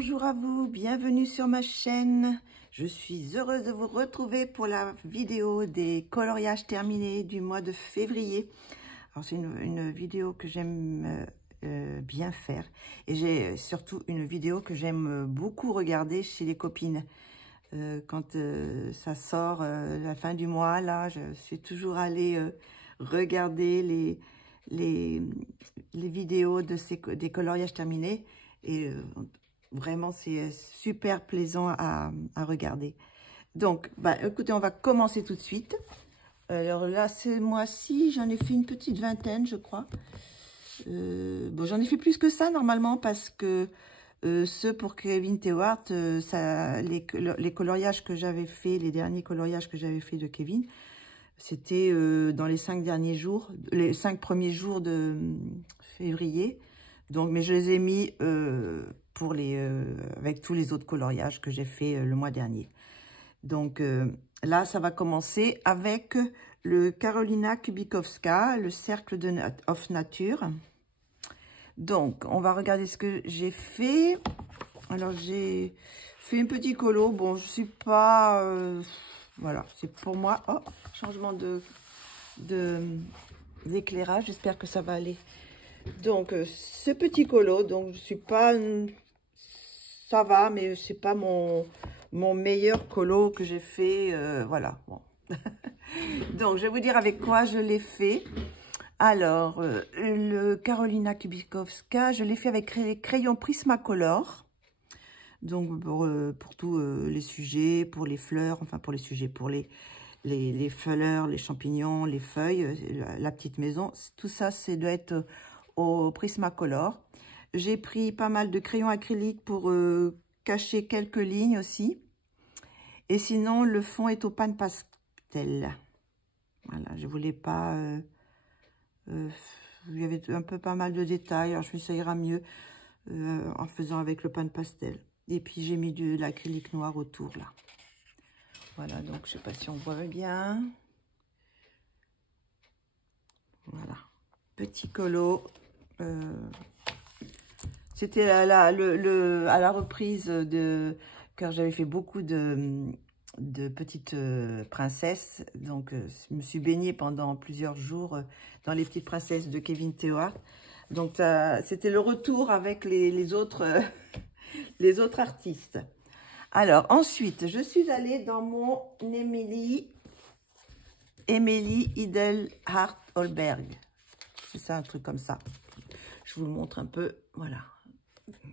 Bonjour à vous, bienvenue sur ma chaîne. Je suis heureuse de vous retrouver pour la vidéo des coloriages terminés du mois de février. Alors c'est une vidéo que j'aime bien faire et j'ai surtout une vidéo que j'aime beaucoup regarder chez les copines. Quand ça sort la fin du mois, là, je suis toujours allée regarder les vidéos des coloriages terminés et vraiment c'est super plaisant à regarder. Donc, écoutez, on va commencer tout de suite. Alors là, ce mois-ci, j'en ai fait une petite vingtaine, je crois. Bon, j'en ai fait plus que ça normalement parce que ceux pour Kevin Stewart, les coloriages que j'avais fait, les derniers coloriages que j'avais fait de Kevin, c'était dans les 5 derniers jours, les 5 premiers jours de février. Donc, mais je les ai mis pour avec tous les autres coloriages que j'ai fait le mois dernier. Donc là, ça va commencer avec le Karolina Kubikowska, le cercle of nature. Donc, on va regarder ce que j'ai fait. Alors, j'ai fait un petit colo. Bon, je suis pas... voilà, c'est pour moi. Oh, changement d'éclairage. J'espère que ça va aller. Donc, ce petit colo, donc je suis pas... ça va, mais c'est pas mon meilleur colo que j'ai fait. Voilà, bon. Donc, je vais vous dire avec quoi je l'ai fait. Alors, le Karolina Kubikowska, je l'ai fait avec les crayons Prismacolor. Donc, pour tous les sujets, pour les fleurs, enfin pour les sujets, pour les fleurs, les champignons, les feuilles, la petite maison. Tout ça, c'est doit être au Prismacolor. J'ai pris pas mal de crayons acryliques pour cacher quelques lignes aussi. Et sinon, le fond est au pan pastel. Voilà, je voulais pas... il y avait un peu pas mal de détails, alors je me suis dit ça ira mieux en faisant avec le pan pastel. Et puis j'ai mis de l'acrylique noir autour là. Voilà, donc je sais pas si on voit bien. Voilà, petit colo. C'était à la reprise car j'avais fait beaucoup de petites princesses. Donc, je me suis baignée pendant plusieurs jours dans les petites princesses de Kevin Stewart. Donc, c'était le retour avec les autres, les autres artistes. Alors, ensuite, je suis allée dans mon Emily Idelhart Holberg. C'est ça, un truc comme ça. Je vous le montre un peu. Voilà.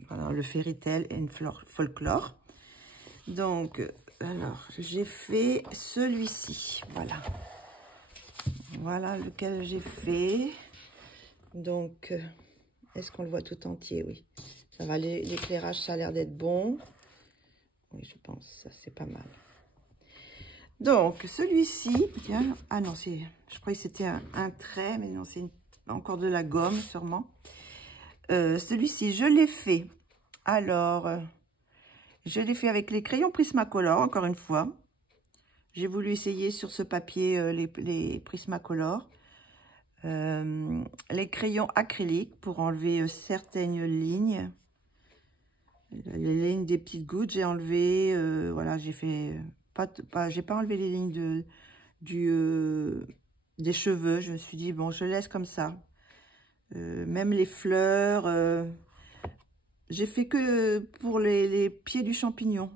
Alors, le Fairy Tale and Folklore. Donc, alors, j'ai fait celui-ci. Voilà. Voilà lequel j'ai fait. Donc, est-ce qu'on le voit tout entier? Oui. Ça va, l'éclairage, ça a l'air d'être bon. Oui, je pense, ça, c'est pas mal. Donc, celui-ci, ah non, je croyais que c'était un trait, mais non, c'est encore de la gomme, sûrement. Celui-ci, je l'ai fait. Alors, je l'ai fait avec les crayons Prismacolor, encore une fois. J'ai voulu essayer sur ce papier les Prismacolor. Les crayons acryliques pour enlever certaines lignes. Les lignes des petites gouttes, j'ai enlevé, voilà, j'ai fait, j'ai pas enlevé les lignes des cheveux. Je me suis dit, bon, je laisse comme ça. Même les fleurs, j'ai fait que pour les pieds du champignon.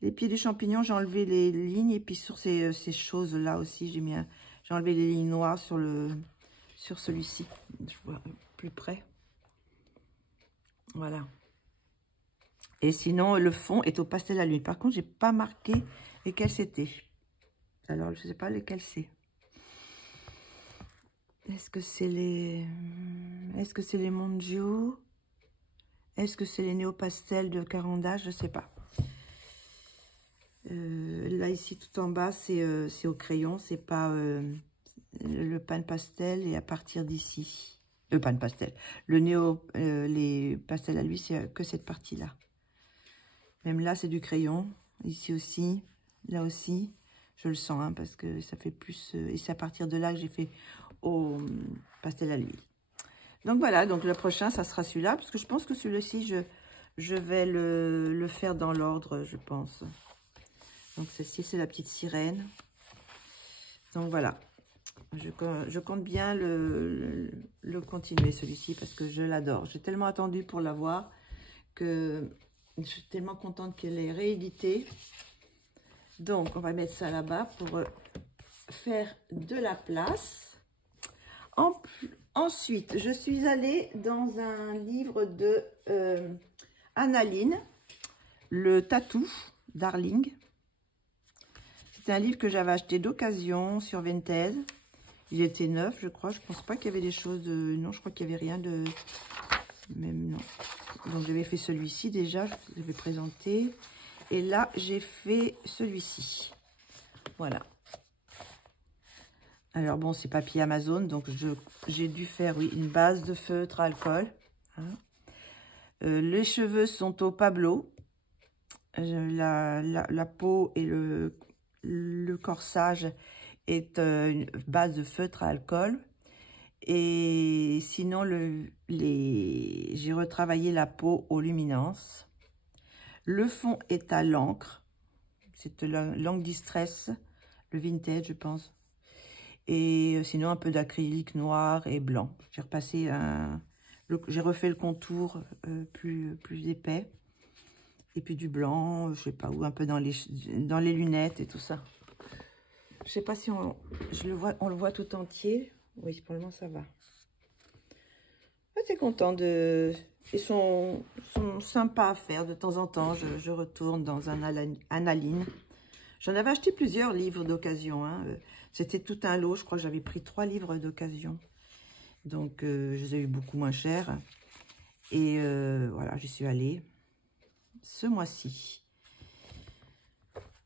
Les pieds du champignon, j'ai enlevé les lignes. Et puis sur ces choses-là aussi, j'ai enlevé les lignes noires sur celui-ci. Je vois plus près. Voilà. Et sinon, le fond est au pastel à l'huile. Par contre, j'ai pas marqué lesquels c'était. Alors, je sais pas lesquels c'est. Est-ce que c'est les Mondiaux? Est-ce que c'est les néo-pastels de Carandas? Je sais pas. Là, ici, tout en bas, c'est au crayon. C'est pas le pan pastel. Et à partir d'ici, le pan pastel. Les pastels à l'huile, c'est que cette partie-là. Même là, c'est du crayon. Ici aussi. Là aussi. Je le sens, hein, parce que ça fait plus... et c'est à partir de là que j'ai fait au pastel à l'huile. Donc voilà, donc le prochain, ça sera celui-là. Parce que je pense que celui-ci, je vais le faire dans l'ordre, je pense. Donc ceci, c'est la petite sirène. Donc voilà, je compte bien le continuer celui-ci parce que je l'adore. J'ai tellement attendu pour l'avoir que je suis tellement contente qu'elle est rééditée. Donc on va mettre ça là-bas pour faire de la place. Ensuite, je suis allée dans un livre de Annaline, Le Tatou, Darling. C'est un livre que j'avais acheté d'occasion sur Vinted. Il était neuf, je crois. Je pense pas qu'il y avait des choses de... Non, je crois qu'il n'y avait rien de... Même non. Donc, j'avais fait celui-ci déjà. Je vous l'avais présenté. Et là, j'ai fait celui-ci. Voilà. Alors, bon, c'est papier Amazon. Donc, j'ai dû faire, oui, une base de feutre à alcool. Hein. Les cheveux sont au Pablo. La peau et le corsage est une base de feutre à alcool. Et sinon, j'ai retravaillé la peau aux luminances. Le fond est à l'encre. C'est l'encre Distress, le vintage, je pense. Et sinon, un peu d'acrylique noir et blanc. J'ai repassé j'ai refait le contour plus épais. Et puis du blanc, je sais pas où, un peu dans les lunettes et tout ça. Je sais pas si on le voit tout entier. Oui, pour le moment, ça va. Assez content de... Ils sont sympas à faire de temps en temps. Je retourne dans un Annaline. J'en avais acheté plusieurs livres d'occasion. Hein. C'était tout un lot. Je crois que j'avais pris 3 livres d'occasion. Donc, je les ai eu beaucoup moins chers. Et voilà, j'y suis allée ce mois-ci.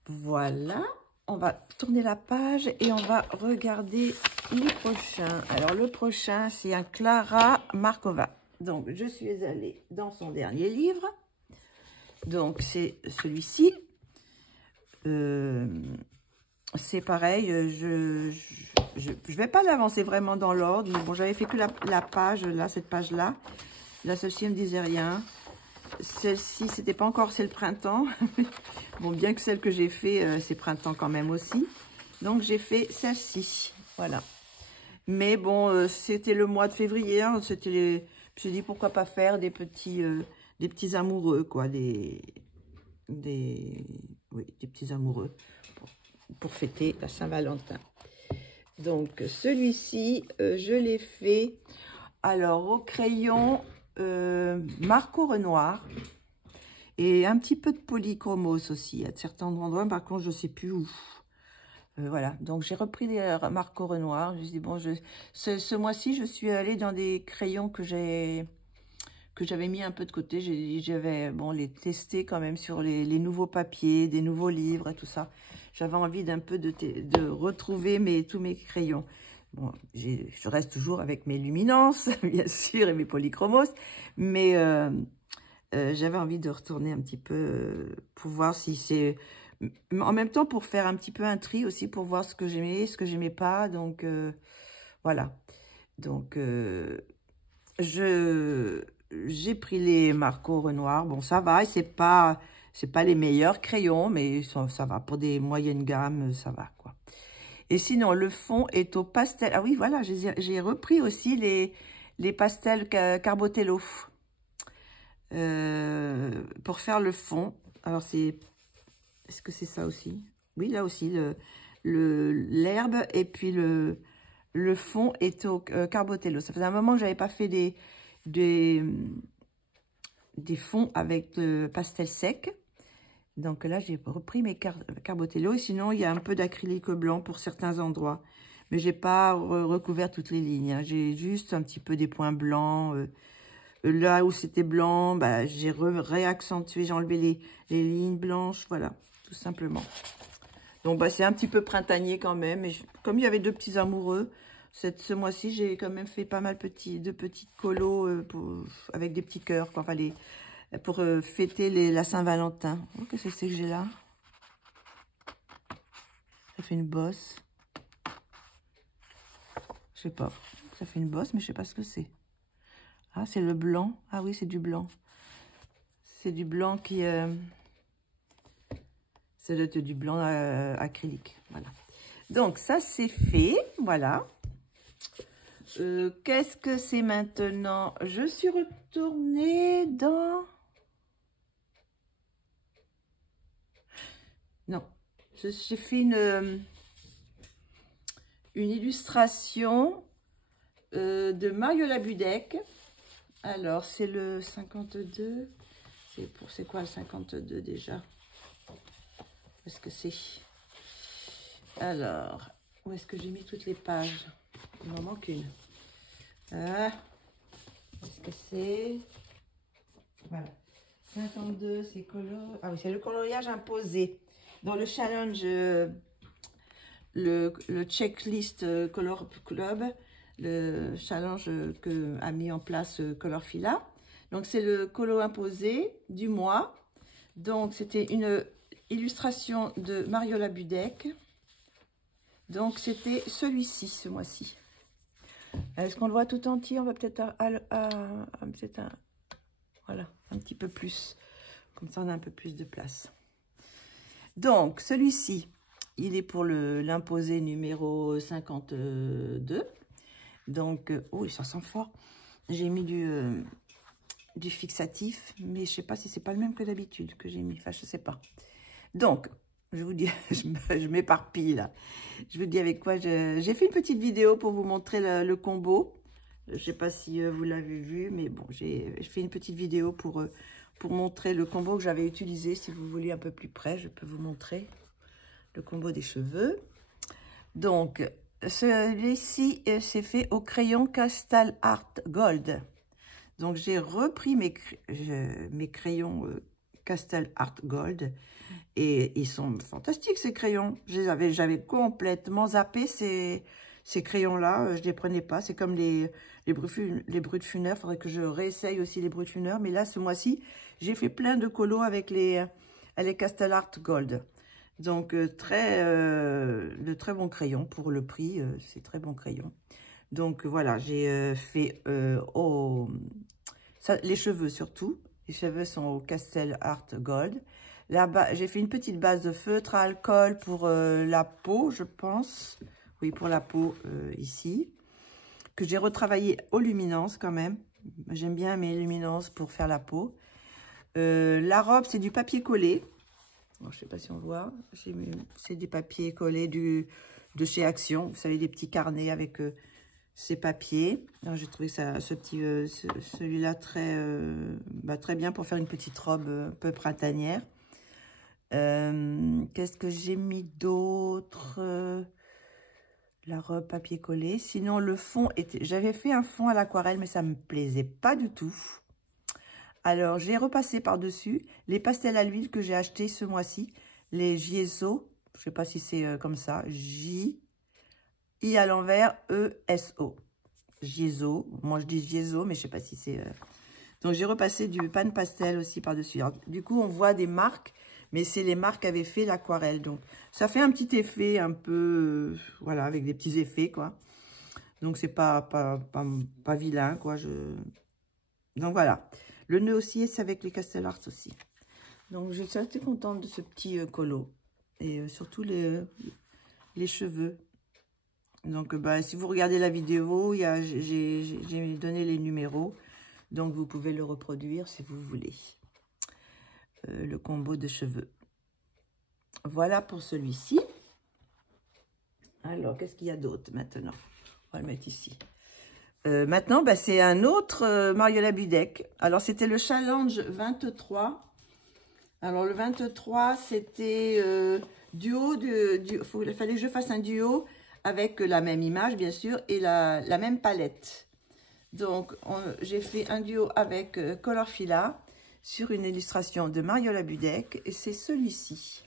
Voilà. On va tourner la page et on va regarder le prochain. Alors, le prochain, c'est un Klara Markova. Donc, je suis allée dans son dernier livre. Donc, c'est celui-ci. C'est pareil, je vais pas l'avancer vraiment dans l'ordre. Mais bon, j'avais fait que la page, là, cette page-là. Là, celle-ci ne me disait rien. Celle-ci, c'était pas encore, c'est le printemps. Bon, bien que celle que j'ai fait, c'est printemps quand même aussi. Donc, j'ai fait celle-ci. Voilà. Mais bon, c'était le mois de février. Hein, je me suis dit, pourquoi pas faire des petits amoureux, quoi. Des petits amoureux pour fêter la Saint-Valentin. Donc, celui-ci, je l'ai fait, alors, au crayon Marco Renoir. Et un petit peu de polychromos aussi, à certains endroits, par contre, je ne sais plus où. Voilà, donc j'ai repris les Marco Renoir. Je me suis dit, bon, ce mois-ci, je suis allée dans des crayons que j'avais mis un peu de côté. J'avais les testé quand même sur les nouveaux papiers, des nouveaux livres et tout ça. J'avais envie d'un peu de retrouver tous mes crayons. Bon, je reste toujours avec mes luminances, bien sûr, et mes polychromos, mais j'avais envie de retourner un petit peu pour voir si c'est... En même temps, pour faire un petit peu un tri aussi, pour voir ce que j'aimais, ce que j'aimais pas. Donc, voilà. Donc, j'ai pris les Marco Renoir. Bon, ça va, c'est pas les meilleurs crayons, mais ça va. Pour des moyennes gammes, ça va, quoi. Et sinon, le fond est au pastel. Ah oui, voilà, j'ai repris aussi les pastels Carbotello pour faire le fond. Alors, est-ce que c'est ça aussi? Oui, là aussi, l'herbe et puis le fond est au Carbotello. Ça faisait un moment que je n'avais pas fait des fonds avec de pastel sec. Donc là, j'ai repris mes Carbotello. Et sinon, il y a un peu d'acrylique blanc pour certains endroits. Mais je n'ai pas recouvert toutes les lignes. Hein. J'ai juste un petit peu des points blancs. Là où c'était blanc, bah, j'ai réaccentué, j'ai enlevé les lignes blanches. Voilà, tout simplement. Donc, bah, c'est un petit peu printanier quand même. Et comme il y avait 2 petits amoureux, ce mois-ci, j'ai quand même fait pas mal de petites colos avec des petits cœurs. Enfin, pour fêter la Saint-Valentin. Oh, qu'est-ce que c'est que j'ai là? Ça fait une bosse. Je sais pas. Ça fait une bosse, mais je sais pas ce que c'est. Ah, c'est le blanc. Ah oui, c'est du blanc. C'est du blanc qui... c'est du blanc acrylique. Voilà. Donc, ça, c'est fait. Voilà. Qu'est-ce que c'est maintenant? Je suis retournée dans... Non. J'ai fait une illustration de Mariola Budek. Alors, c'est le 52. C'est quoi le 52 déjà? Où est-ce que c'est? Alors, où est-ce que j'ai mis toutes les pages? Il m'en manque une. Ah, est-ce que c'est? Voilà. 52, c'est color... Ah oui, c'est le coloriage imposé. Dans le challenge, le checklist Color Club, le challenge que a mis en place Color Fila. Donc, c'est le colo imposé du mois. Donc, c'était une illustration de Mariola Budek. Donc, c'était celui-ci, ce mois-ci. Est-ce qu'on le voit tout entier? On va peut-être voilà, un petit peu plus. Comme ça, on a un peu plus de place. Donc, celui-ci, il est pour l'imposé numéro 52. Donc, oh, ça sent fort. J'ai mis du fixatif, mais je ne sais pas si c'est pas le même que d'habitude que j'ai mis. Enfin, je ne sais pas. Donc, je vous dis, je m'éparpille là. Je vous dis avec quoi j'ai fait une petite vidéo pour vous montrer le combo. Je ne sais pas si vous l'avez vu, mais bon, j'ai fait une petite vidéo pour montrer le combo que j'avais utilisé. Si vous voulez un peu plus près, je peux vous montrer le combo des cheveux. Donc, celui-ci, c'est fait au crayon Castle Art Gold. Donc, j'ai repris mes crayons Castle Art Gold. Et ils sont fantastiques, ces crayons. J'avais complètement zappé ces crayons-là. Je ne les prenais pas. C'est comme les Brutfunner. Il faudrait que je réessaye aussi les Brutfunner. Mais là, ce mois-ci, j'ai fait plein de colos avec les Castle Art Gold. Donc, de très bons crayons pour le prix. C'est très bon crayon. Donc, voilà, j'ai fait les cheveux surtout. Les cheveux sont au Castle Art Gold. Là-bas, j'ai fait une petite base de feutre à alcool pour la peau, je pense. Oui, pour la peau, ici. Que j'ai retravaillé aux luminances quand même. J'aime bien mes luminances pour faire la peau. La robe, c'est du papier collé. Alors, je ne sais pas si on voit. C'est du papier collé de chez Action. Vous savez, des petits carnets avec ces papiers. J'ai trouvé celui-là très bien pour faire une petite robe un peu printanière. Qu'est-ce que j'ai mis d'autre? La robe papier collé. Sinon, le fond était... J'avais fait un fond à l'aquarelle, mais ça ne me plaisait pas du tout. Alors, j'ai repassé par-dessus les pastels à l'huile que j'ai achetés ce mois-ci. Les Gieso. Je ne sais pas si c'est comme ça. J-I à l'envers, E-S-O. Gieso. Moi, je dis Gieso, mais je ne sais pas si c'est... Donc, j'ai repassé du pan pastel aussi par-dessus. Du coup, on voit des marques. Mais c'est les marques qui avaient fait l'aquarelle. Donc, ça fait un petit effet un peu... voilà, avec des petits effets, quoi. Donc, c'est pas vilain, quoi. Donc, voilà. Le nœud aussi, c'est avec les Castle Art aussi. Donc, je suis assez contente de ce petit colo. Et surtout les cheveux. Donc, si vous regardez la vidéo, j'ai donné les numéros. Donc, vous pouvez le reproduire si vous voulez. Le combo de cheveux. Voilà pour celui-ci. Alors, qu'est-ce qu'il y a d'autre maintenant? On va le mettre ici. Maintenant, c'est un autre Mariola Budek. Alors, c'était le challenge 23. Alors, le 23, c'était duo. Il fallait que je fasse un duo avec la même image, bien sûr, et la même palette. Donc, j'ai fait un duo avec Color Fila sur une illustration de Mariola Budek, et c'est celui-ci.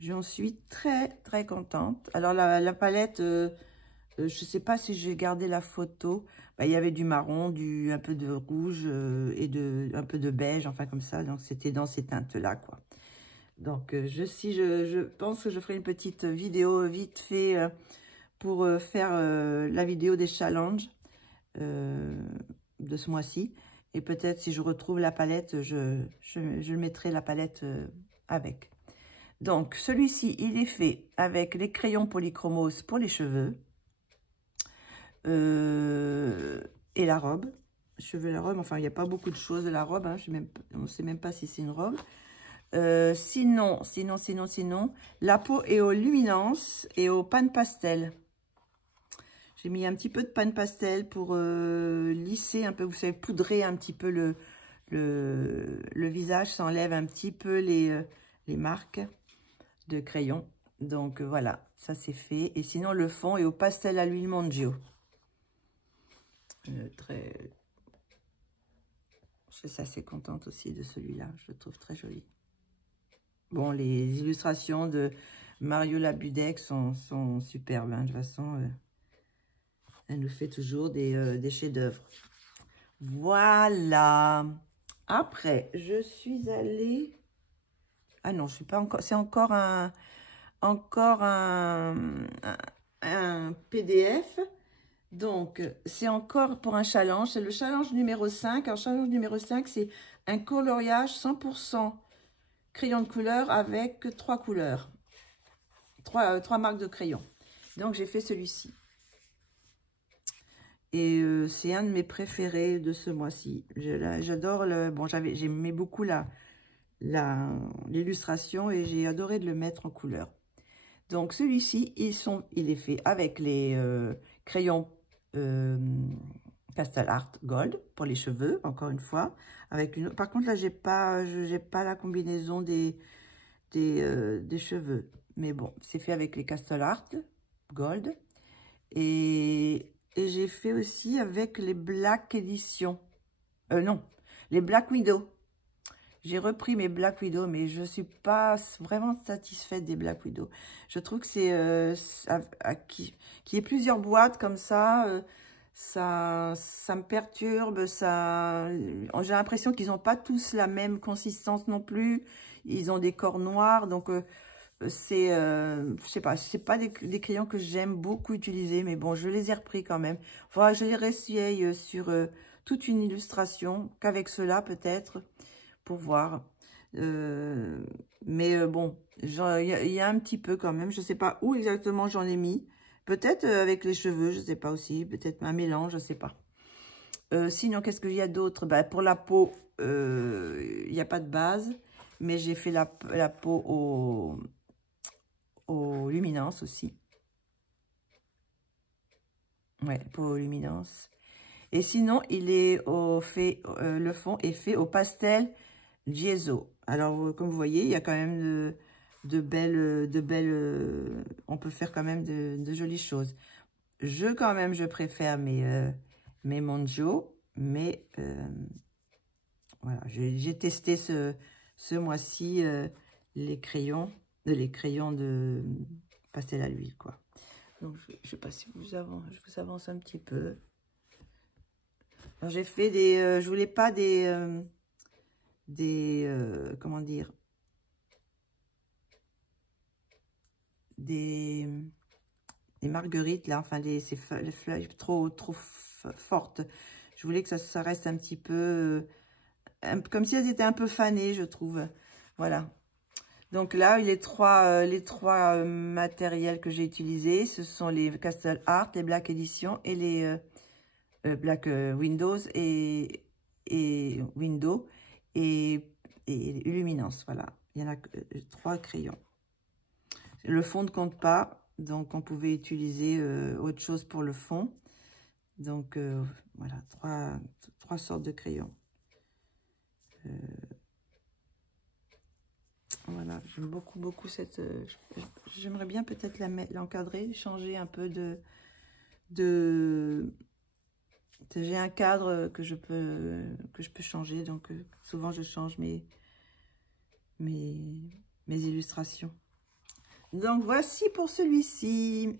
J'en suis très, très contente. Alors, la palette, je ne sais pas si j'ai gardé la photo. Il y avait du marron, un peu de rouge et un peu de beige, enfin comme ça. Donc, c'était dans ces teintes-là, quoi. Donc, je pense que je ferai une petite vidéo vite fait pour faire la vidéo des challenges de ce mois-ci. Et peut-être si je retrouve la palette, je mettrai la palette avec. Donc, celui-ci, il est fait avec les crayons polychromos pour les cheveux. Et la robe. Cheveux, la robe. Enfin, il n'y a pas beaucoup de choses de la robe. Hein, on ne sait même pas si c'est une robe. Sinon, la peau est aux luminances et au pan pastel. J'ai mis un petit peu de pan pastel pour lisser un peu, vous savez, poudrer un petit peu le visage. Ça enlève un petit peu les marques de crayon. Donc voilà, ça c'est fait. Et sinon, le fond est au pastel à l'huile Mangio. Je suis assez contente aussi de celui-là. Je le trouve très joli. Bon, les illustrations de Mario Labudek sont superbes. Hein. De toute façon, elle nous fait toujours des chefs-d'œuvre. Voilà. Après, je suis allée... Ah non, je suis pas encore... C'est encore un PDF. Donc, c'est encore pour un challenge. C'est le challenge numéro 5. Alors, challenge numéro 5, c'est un coloriage 100% crayon de couleur avec 3 couleurs. 3 marques de crayon. Donc, j'ai fait celui-ci. Et c'est un de mes préférés de ce mois-ci. J'adore le... Bon, j'aimais beaucoup l'illustration et j'ai adoré de le mettre en couleur. Donc, celui-ci, il est fait avec les crayons Pastel Art Gold pour les cheveux, encore une fois. Par contre, là, j'ai pas la combinaison des cheveux. Mais bon, c'est fait avec les Pastel Art Gold. Et j'ai fait aussi avec les Black Edition. Non, les Black Widow. J'ai repris mes Black Widow, mais je ne suis pas vraiment satisfaite des Black Widow. Je trouve que c'est... qu'il y ait plusieurs boîtes comme ça, ça me perturbe. J'ai l'impression qu'ils n'ont pas tous la même consistance non plus. Ils ont des corps noirs, donc... je sais pas, c'est pas des crayons que j'aime beaucoup utiliser, mais bon, je les ai repris quand même. Faudra que je les réessaye sur toute une illustration, qu'avec cela peut-être, pour voir. Mais bon, il y a un petit peu quand même, je sais pas où exactement j'en ai mis. Peut-être avec les cheveux, je sais pas aussi, peut-être un mélange, je sais pas. Sinon, qu'est-ce qu'il y a d'autre? Bah, pour la peau, il n'y a pas de base, mais j'ai fait la peau aux luminances aussi. Ouais, peau aux luminances. Et sinon, le fond est fait au pastel Gesso. Alors, comme vous voyez, il y a quand même de belles... on peut faire quand même de jolies choses. Je préfère mes Mangio, mais voilà, j'ai testé ce mois-ci les crayons de pastel à l'huile, quoi. Donc, je ne sais pas si je vous avance un petit peu. Alors, j'ai fait je voulais pas comment dire, des marguerites, là, enfin, les feuilles trop fortes. Je voulais que ça reste un petit peu, comme si elles étaient un peu fanées, je trouve. Voilà. Donc là, les trois matériels que j'ai utilisés, ce sont les Pastel Art, les Black Edition et les Black Windows et Window et Luminance. Voilà, il y en a 3 crayons. Le fond ne compte pas, donc on pouvait utiliser autre chose pour le fond. Donc voilà, trois sortes de crayons. Voilà, j'aime beaucoup cette... J'aimerais bien peut-être l'encadrer, changer un peu j'ai un cadre que je peux changer, donc souvent je change mes illustrations. Donc voici pour celui-ci.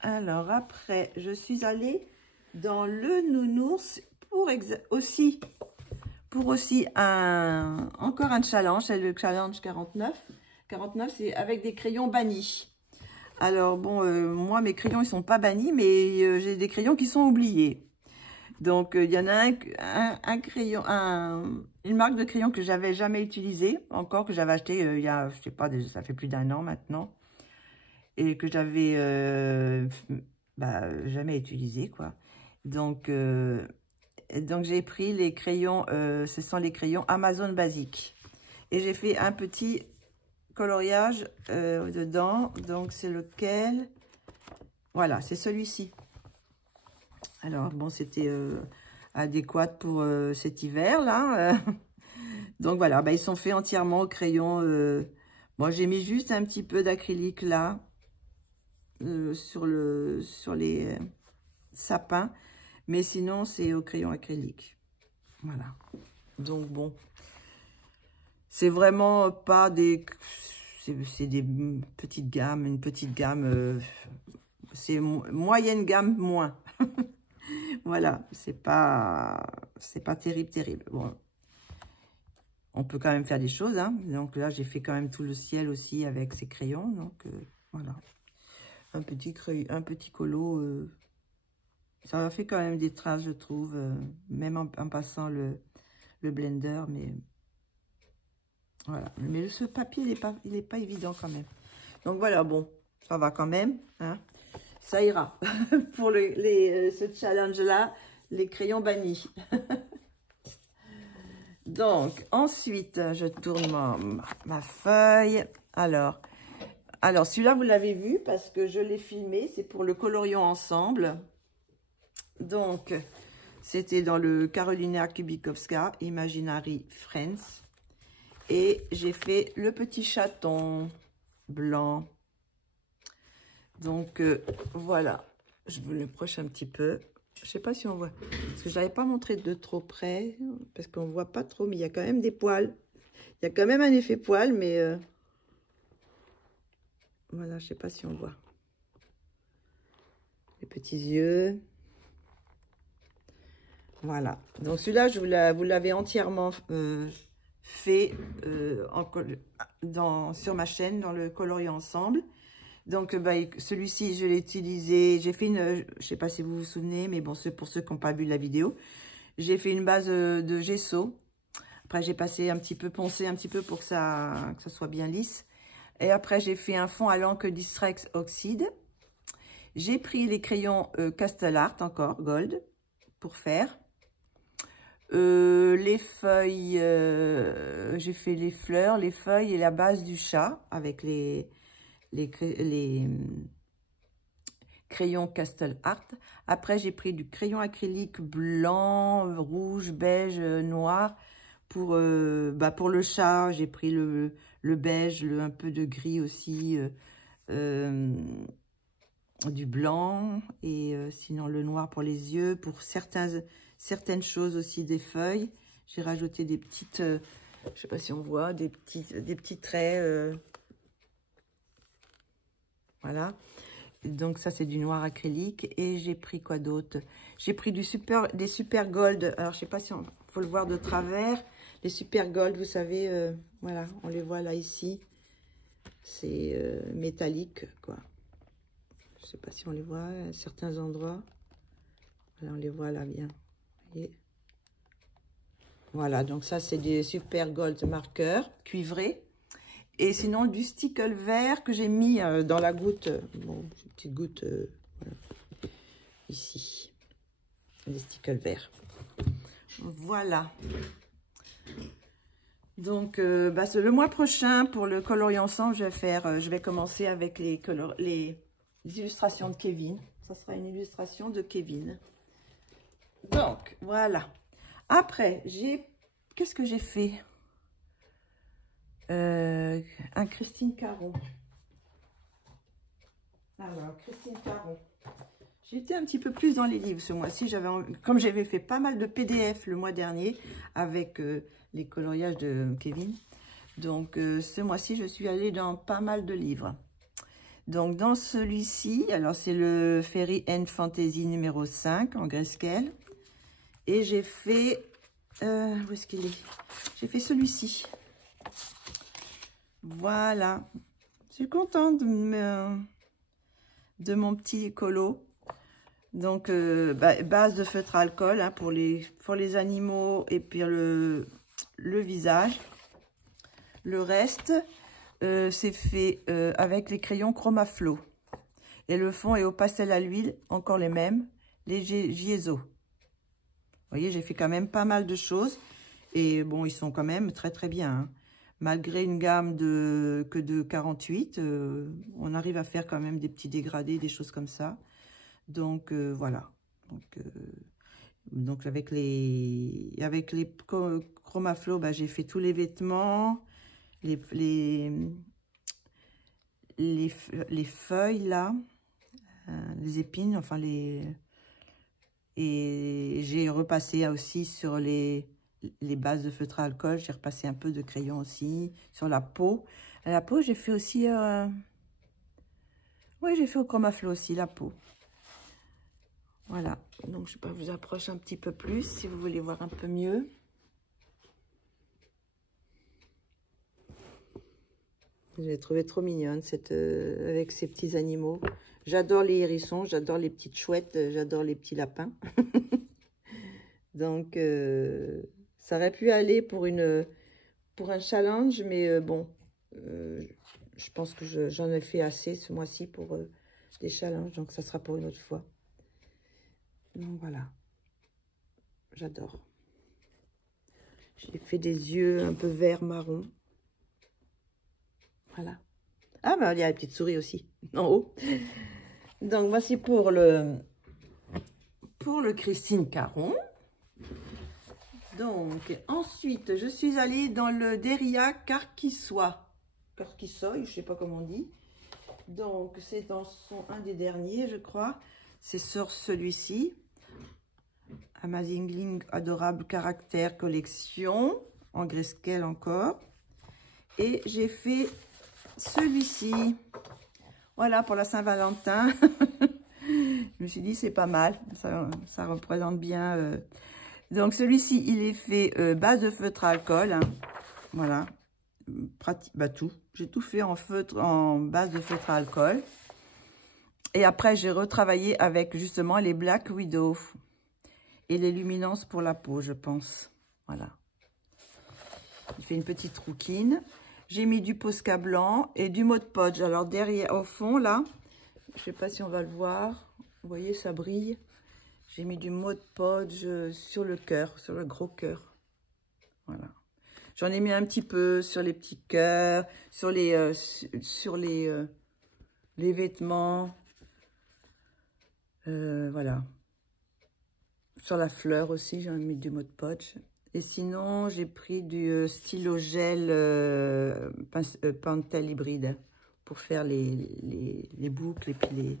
Alors après, je suis allée dans le nounours pour aussi encore un challenge, c'est le challenge 49. 49, c'est avec des crayons bannis. Alors bon, moi mes crayons ils sont pas bannis, mais j'ai des crayons qui sont oubliés. Donc, il y en a un crayon, une marque de crayon que j'avais jamais utilisée, encore que j'avais acheté il y a, je sais pas, ça fait plus d'1 an maintenant. Et que j'avais jamais utilisé, quoi. Donc j'ai pris les crayons, ce sont les crayons Amazon Basique. Et j'ai fait un petit coloriage dedans. Donc, c'est lequel? Voilà, c'est celui-ci. Alors, bon, c'était adéquat pour cet hiver-là. Donc, voilà, bah, ils sont faits entièrement au crayon. Bon, j'ai mis juste un petit peu d'acrylique là, sur les sapins. Mais sinon, c'est au crayon acrylique. Voilà. Donc, bon. C'est vraiment pas des... C'est des petites gammes, une petite gamme. C'est moyenne gamme moins. Voilà, c'est pas terrible. Bon, on peut quand même faire des choses, hein. Donc là, j'ai fait quand même tout le ciel aussi avec ces crayons. Donc voilà, un petit colo. Ça m'a fait quand même des traces, je trouve, même en passant le blender, mais voilà. Mais ce papier, il est pas évident quand même. Donc voilà, bon, ça va quand même, hein. Ça ira pour ce challenge-là, les crayons bannis. Donc, ensuite, je tourne ma feuille. Alors celui-là, vous l'avez vu parce que je l'ai filmé. C'est pour le colorions ensemble. Donc, c'était dans le Karolina Kubikowska, Imaginary Friends. Et j'ai fait le petit chaton blanc. Donc, voilà. Je vous le proche un petit peu. Je sais pas si on voit. Parce que je n'avais pas montré de trop près. Parce qu'on voit pas trop. Mais il y a quand même des poils. Il y a quand même un effet poil. Mais voilà, je sais pas si on voit. Les petits yeux. Voilà. Donc celui-là, vous l'avez entièrement fait sur ma chaîne, dans le colorier ensemble. Donc, celui-ci, je l'ai utilisé. J'ai fait une, je sais pas si vous vous souvenez, mais bon, pour ceux qui n'ont pas vu la vidéo, j'ai fait une base de gesso. Après, j'ai passé un petit peu, poncé un petit peu pour que ça soit bien lisse. Et après, j'ai fait un fond à l'encre Distrex Oxide. J'ai pris les crayons Castle Art, encore, Gold, pour faire. Les feuilles, j'ai fait les fleurs, les feuilles et la base du chat avec les crayons Castle Art. Après, j'ai pris du crayon acrylique blanc, rouge, beige, noir. Pour le chat, j'ai pris le beige, un peu de gris aussi, du blanc. Et sinon, le noir pour les yeux. Pour certaines choses aussi, des feuilles. J'ai rajouté des petites, je sais pas si on voit, des petits traits. Voilà. Donc ça, c'est du noir acrylique. Et j'ai pris quoi d'autre? J'ai pris des super gold. Alors, je sais pas si faut le voir de travers. Les super gold, vous savez, voilà, on les voit là, ici. C'est métallique, quoi. Je sais pas si on les voit à certains endroits. Voilà, on les voit là bien. Voyez. Voilà, donc ça, c'est des super gold marqueurs cuivrés. Et sinon, du stickle vert que j'ai mis dans la goutte. Bon, une petite goutte, voilà, ici. Des stickles verts. Voilà. Donc, le mois prochain, pour le colorier ensemble, je vais commencer avec les illustrations de Kevin. Ça sera une illustration de Kevin. Donc, voilà. Après, qu'est-ce que j'ai fait? Un Christine Caron. Alors, Christine Caron. J'ai été un petit peu plus dans les livres ce mois-ci. Comme j'avais fait pas mal de PDF le mois dernier avec les coloriages de Kevin. Donc, ce mois-ci, je suis allée dans pas mal de livres. Donc, dans celui-ci, alors c'est le Fairy and Fantasy numéro 5 en grayscale. Et j'ai fait... où est-ce qu'il est? J'ai fait celui-ci. Voilà. Je suis contente de mon petit colo. Donc, base de feutre à alcool hein, pour les animaux et puis le visage. Le reste, c'est fait avec les crayons Chromaflo. Et le fond est au pastel à l'huile, encore les mêmes, les Giezo. Vous voyez, j'ai fait quand même pas mal de choses. Et bon, ils sont quand même très très bien. Hein. Malgré une gamme que de 48, on arrive à faire quand même des petits dégradés, des choses comme ça. Donc voilà. Donc avec les Chromaflo, bah, j'ai fait tous les vêtements, les feuilles là, les épines, enfin et j'ai repassé aussi sur les bases de feutre à alcool, j'ai repassé un peu de crayon aussi sur la peau. La peau, j'ai fait aussi, oui, j'ai fait au Chromaflo aussi la peau. Voilà, donc je sais pas, je vous approche un petit peu plus si vous voulez voir un peu mieux. Je l'ai trouvée trop mignonne, avec ces petits animaux. J'adore les hérissons, j'adore les petites chouettes, j'adore les petits lapins. Donc, ça aurait pu aller pour un challenge, mais bon, je pense que j'en ai fait assez ce mois-ci pour des challenges, donc ça sera pour une autre fois. Donc voilà, j'adore. J'ai fait des yeux un peu vert marron. Voilà. Ah, ben il y a la petite souris aussi, en haut. Donc voici pour le Christine Caron. Donc ensuite, je suis allée dans le Deria Carquissois. Carquissoy, je sais pas comment on dit. Donc c'est dans un des derniers, je crois. C'est sur celui-ci. Amazing Adorable Caractère Collection, en grayscale encore. Et j'ai fait celui-ci. Voilà, pour la Saint-Valentin. Je me suis dit, c'est pas mal. Ça représente bien. Donc, celui-ci, il est fait base de feutre à alcool. Hein. Voilà. Bah, tout. J'ai tout fait en base de feutre à alcool. Et après, j'ai retravaillé avec, justement, les Black Widow. Et les luminances pour la peau, je pense. Voilà. Il fait une petite rouquine. J'ai mis du Posca blanc et du Mod Podge. Alors, derrière, au fond, là, je ne sais pas si on va le voir. Vous voyez, ça brille. J'ai mis du Mod Podge sur le cœur, sur le gros cœur. Voilà. J'en ai mis un petit peu sur les petits cœurs, sur les vêtements. Voilà. Sur la fleur aussi, j'ai mis du Mod Podge. Et sinon, j'ai pris du stylo gel Pentel hybride pour faire les boucles et puis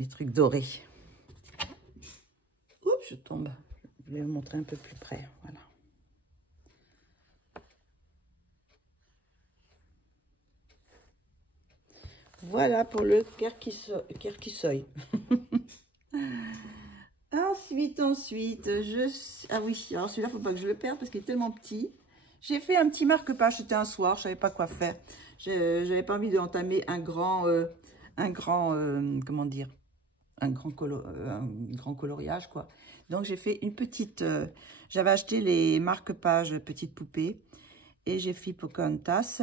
les trucs dorés. Oups, je tombe. Je vais vous montrer un peu plus près. Voilà. Voilà pour le Kerkissoy. Ensuite, ah oui, alors celui-là, il ne faut pas que je le perde parce qu'il est tellement petit. J'ai fait un petit marque-page, c'était un soir, je ne savais pas quoi faire. Je n'avais pas envie d'entamer un grand comment dire, un grand coloriage, quoi. Donc, j'ai fait une petite, j'avais acheté les marque-pages petites poupées et j'ai fait Pocahontas.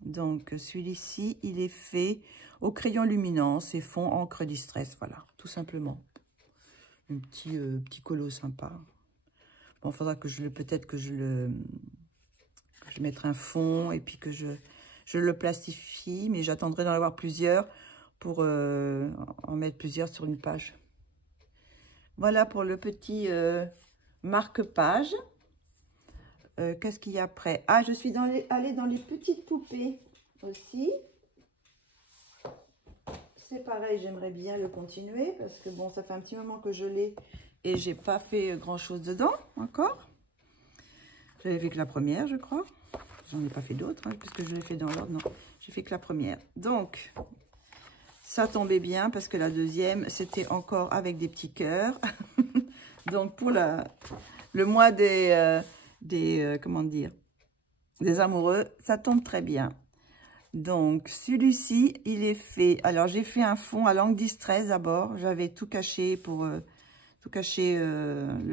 Donc, celui-ci, il est fait au crayon luminance et fond encre distress, voilà, tout simplement. Un petit colo sympa. Bon, il faudra que peut-être que je mettrai un fond et puis que je le plastifie, mais j'attendrai d'en avoir plusieurs pour en mettre plusieurs sur une page. Voilà pour le petit marque-page. Qu'est-ce qu'il y a après? Ah, je suis allée dans les petites poupées aussi. C'est pareil, j'aimerais bien le continuer parce que bon, ça fait un petit moment que je l'ai et j'ai pas fait grand chose dedans encore. J'avais fait que la première, je crois. J'en ai pas fait d'autres, hein, puisque je l'ai fait dans l'ordre. Non, j'ai fait que la première. Donc, ça tombait bien parce que la deuxième, c'était encore avec des petits cœurs. Donc, pour le mois comment dire, des amoureux, ça tombe très bien. Donc, celui-ci, il est fait... Alors, j'ai fait un fond à langue distress d'abord. J'avais tout caché pour... le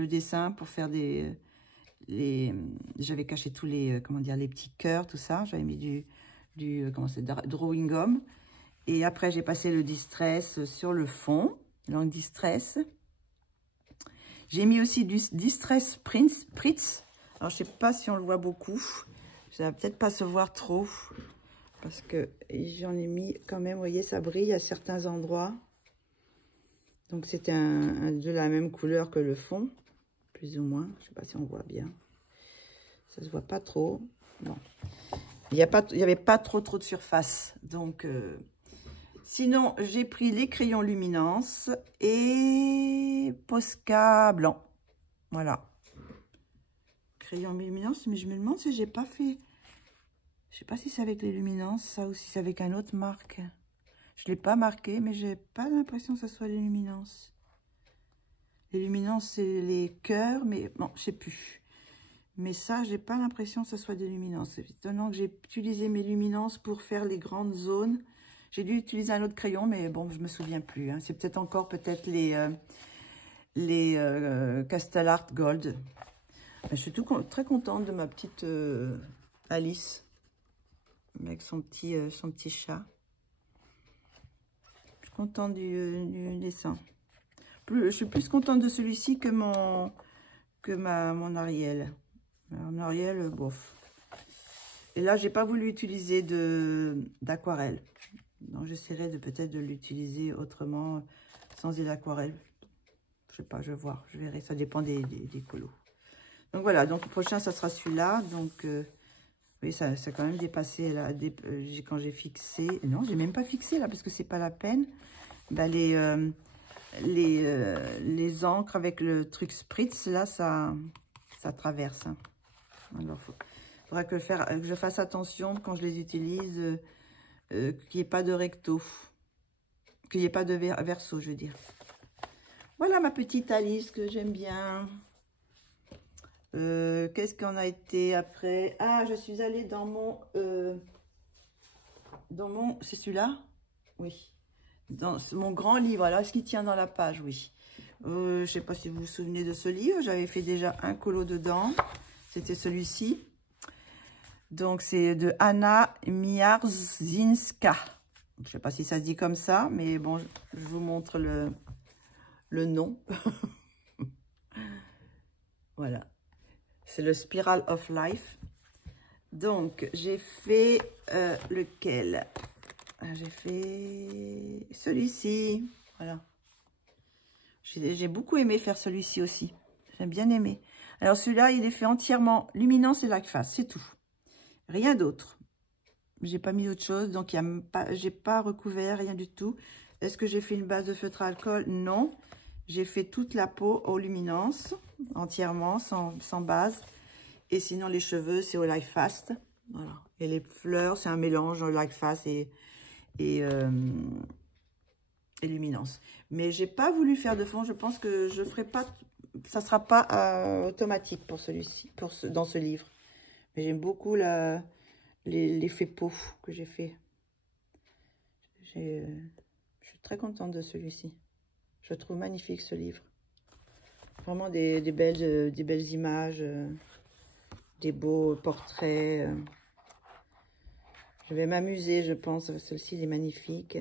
dessin pour faire des... J'avais caché tous les... comment dire, les petits cœurs, tout ça. J'avais mis comment c'est, drawing gum. Et après, j'ai passé le distress sur le fond. Langue distress. J'ai mis aussi du distress Pritz. Alors, je sais pas si on le voit beaucoup. Ça va peut-être pas se voir trop. Parce que j'en ai mis quand même, vous voyez, ça brille à certains endroits. Donc, c'était de la même couleur que le fond, plus ou moins. Je ne sais pas si on voit bien. Ça ne se voit pas trop. Bon. Il n'y avait pas trop de surface. Donc, sinon, j'ai pris les crayons Luminance et Posca blanc. Voilà. Crayon Luminance, mais je me demande si j'ai pas fait... Je sais pas si c'est avec les Luminances, ça, ou si c'est avec un autre marque. Je ne l'ai pas marqué, mais j'ai pas l'impression que ce soit les Luminances. Les Luminances, c'est les cœurs, mais bon, je sais plus. Mais ça, j'ai pas l'impression que ce soit des Luminances. C'est étonnant que j'ai utilisé mes Luminances pour faire les grandes zones. J'ai dû utiliser un autre crayon, mais bon, je me souviens plus. Hein. C'est peut-être encore les Castle Art Gold. Je suis très contente de ma petite Alice. Avec son petit chat. Je suis contente du dessin. Je suis plus contente de celui-ci que mon Ariel. Mon Ariel, bof. Et là, j'ai pas voulu utiliser d'aquarelle. Donc, j'essaierai peut-être de l'utiliser autrement, sans des aquarelles. Je sais pas, je vais voir, je verrai. Ça dépend des colos. Donc, voilà. Donc, le prochain, ça sera celui-là. Donc... oui, ça a quand même dépassé là, quand j'ai fixé. Non, j'ai même pas fixé là parce que c'est pas la peine. Ben, les encres avec le truc spritz là, ça traverse. Hein. Alors, faudra que je fasse attention quand je les utilise, qu'il n'y ait pas de recto, qu'il n'y ait pas de verso, je veux dire. Voilà ma petite Alice que j'aime bien. Qu'est-ce qu'on a été après? Ah, je suis allée dans mon... c'est celui-là? Oui. Dans mon grand livre, là, ce qui tient dans la page, oui. Je ne sais pas si vous vous souvenez de ce livre. J'avais fait déjà un colo dedans. C'était celui-ci. Donc, c'est de Anna Miarzinska. Je ne sais pas si ça se dit comme ça, mais bon, je vous montre le nom. Voilà. C'est le Spiral of Life. Donc, j'ai fait lequel? J'ai fait celui-ci. Voilà. J'ai beaucoup aimé faire celui-ci aussi. J'ai bien aimé. Alors, celui-là, il est fait entièrement Luminance et Like Face. C'est tout. Rien d'autre. J'ai pas mis autre chose. Donc, j'ai pas recouvert, rien du tout. Est-ce que j'ai fait une base de feutre à alcool? Non. J'ai fait toute la peau aux Luminance, entièrement, sans base. Et sinon, les cheveux, c'est au Life Fast. Voilà. Et les fleurs, c'est un mélange Life Fast et Luminance. Mais j'ai pas voulu faire de fond. Je pense que je ferai pas... Ça sera pas automatique pour celui-ci, dans ce livre. Mais j'aime beaucoup l'effet peau que j'ai fait. Je suis très contente de celui-ci. Je trouve magnifique ce livre. Vraiment des belles images, des beaux portraits. Je vais m'amuser, je pense. Celle-ci, elle est magnifique.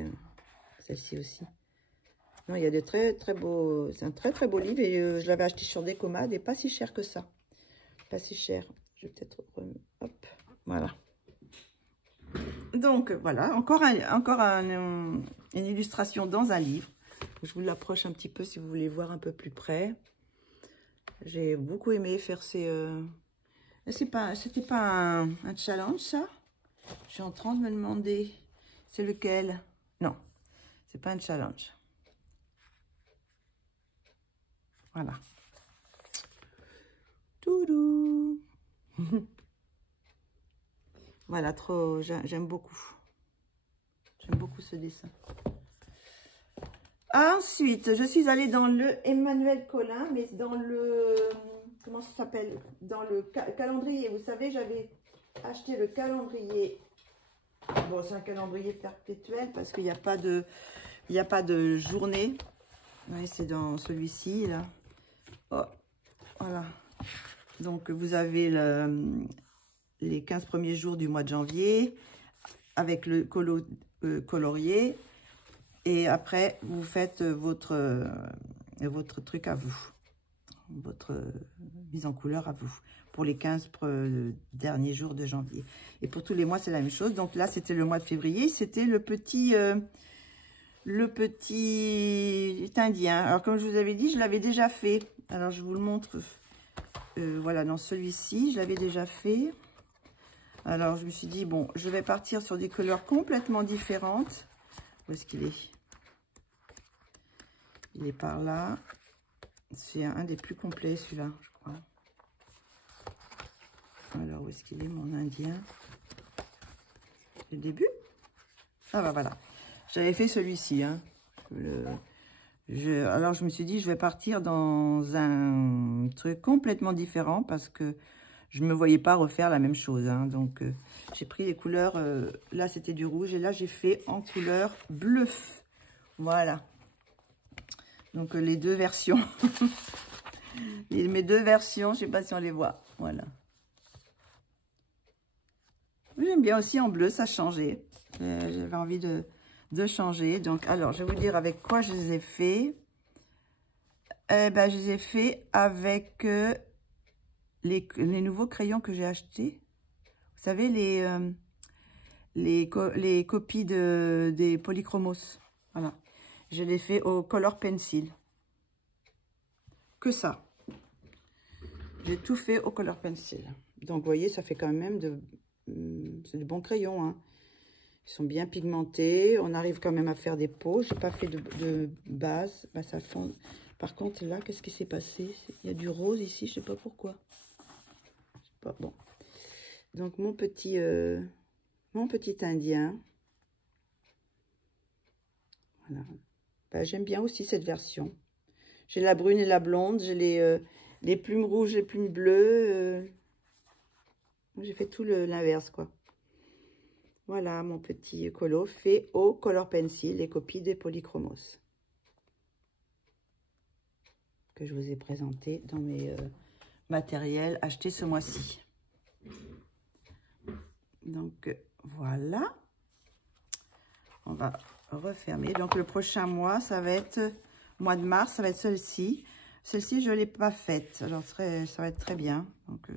Celle-ci aussi. Non, il y a des très beaux... C'est un très beau livre et je l'avais acheté sur Decomad et pas si cher que ça. Pas si cher. Je vais peut-être... Hop, voilà. Donc, voilà. Encore une illustration dans un livre. Je vous l'approche un petit peu si vous voulez voir un peu plus près. J'ai beaucoup aimé faire ces... C'était pas un challenge, ça? Je suis en train de me demander, c'est lequel? Non, c'est pas un challenge. Voilà. Toudou. Voilà, trop, j'aime beaucoup. J'aime beaucoup ce dessin. Ensuite, je suis allée dans le Emmanuel Collin, mais dans le... Comment ça s'appelle? Dans le calendrier. Vous savez, j'avais acheté le calendrier Bon, c'est un calendrier perpétuel parce qu'il n'y a pas de journée. Oui, c'est dans celui-ci, là. Oh, voilà. Donc, vous avez les 15 premiers jours du mois de janvier avec le colorier. Et après, vous faites votre truc à vous. Votre mise en couleur à vous. Pour les 15 derniers jours de janvier. Et pour tous les mois, c'est la même chose. Donc là, c'était le mois de février. C'était le petit indien. Alors, comme je vous avais dit, je l'avais déjà fait. Alors, je vous le montre. Voilà, dans celui-ci, je l'avais déjà fait. Alors, je me suis dit, bon, je vais partir sur des couleurs complètement différentes. Où est-ce qu'il est? Il est par là. C'est un des plus complets, celui-là, je crois. Alors, où est-ce qu'il est, mon indien? Le début? Ah, bah voilà. J'avais fait celui-ci, hein. Alors, je me suis dit, je vais partir dans un truc complètement différent parce que je ne me voyais pas refaire la même chose, hein. Donc, j'ai pris les couleurs. Là, c'était du rouge et là, j'ai fait en couleur bleu. Voilà. Donc, les deux versions. Mes deux versions, je ne sais pas si on les voit. Voilà. J'aime bien aussi en bleu, ça changeait. J'avais envie de changer. Donc, alors, je vais vous dire avec quoi je les ai fait. Eh ben, je les ai fait avec les nouveaux crayons que j'ai achetés. Vous savez, les copies des Polychromos. Voilà. Je les fait au Color Pencil. Que ça. J'ai tout fait au Color Pencil. Donc, vous voyez, ça fait quand même c'est de bons crayons, hein. Ils sont bien pigmentés. On arrive quand même à faire des peaux. Je n'ai pas fait de base. Bah, ça fond. Par contre, là, qu'est-ce qui s'est passé? Il y a du rose ici. Je ne sais pas pourquoi. Je sais pas. Bon. Donc, mon petit indien. Voilà. Bah, j'aime bien aussi cette version. J'ai la brune et la blonde. J'ai les plumes rouges, les plumes bleues. J'ai fait tout l'inverse, quoi. Voilà, mon petit colo fait au Color Pencil, les copies des Polychromos. Que je vous ai présenté dans mes matériels achetés ce mois-ci. Donc, voilà. On va refermer. Donc, le prochain mois, ça va être, mois de mars, ça va être celle-ci. Celle-ci, je ne l'ai pas faite. Alors, ça va être très bien. Donc,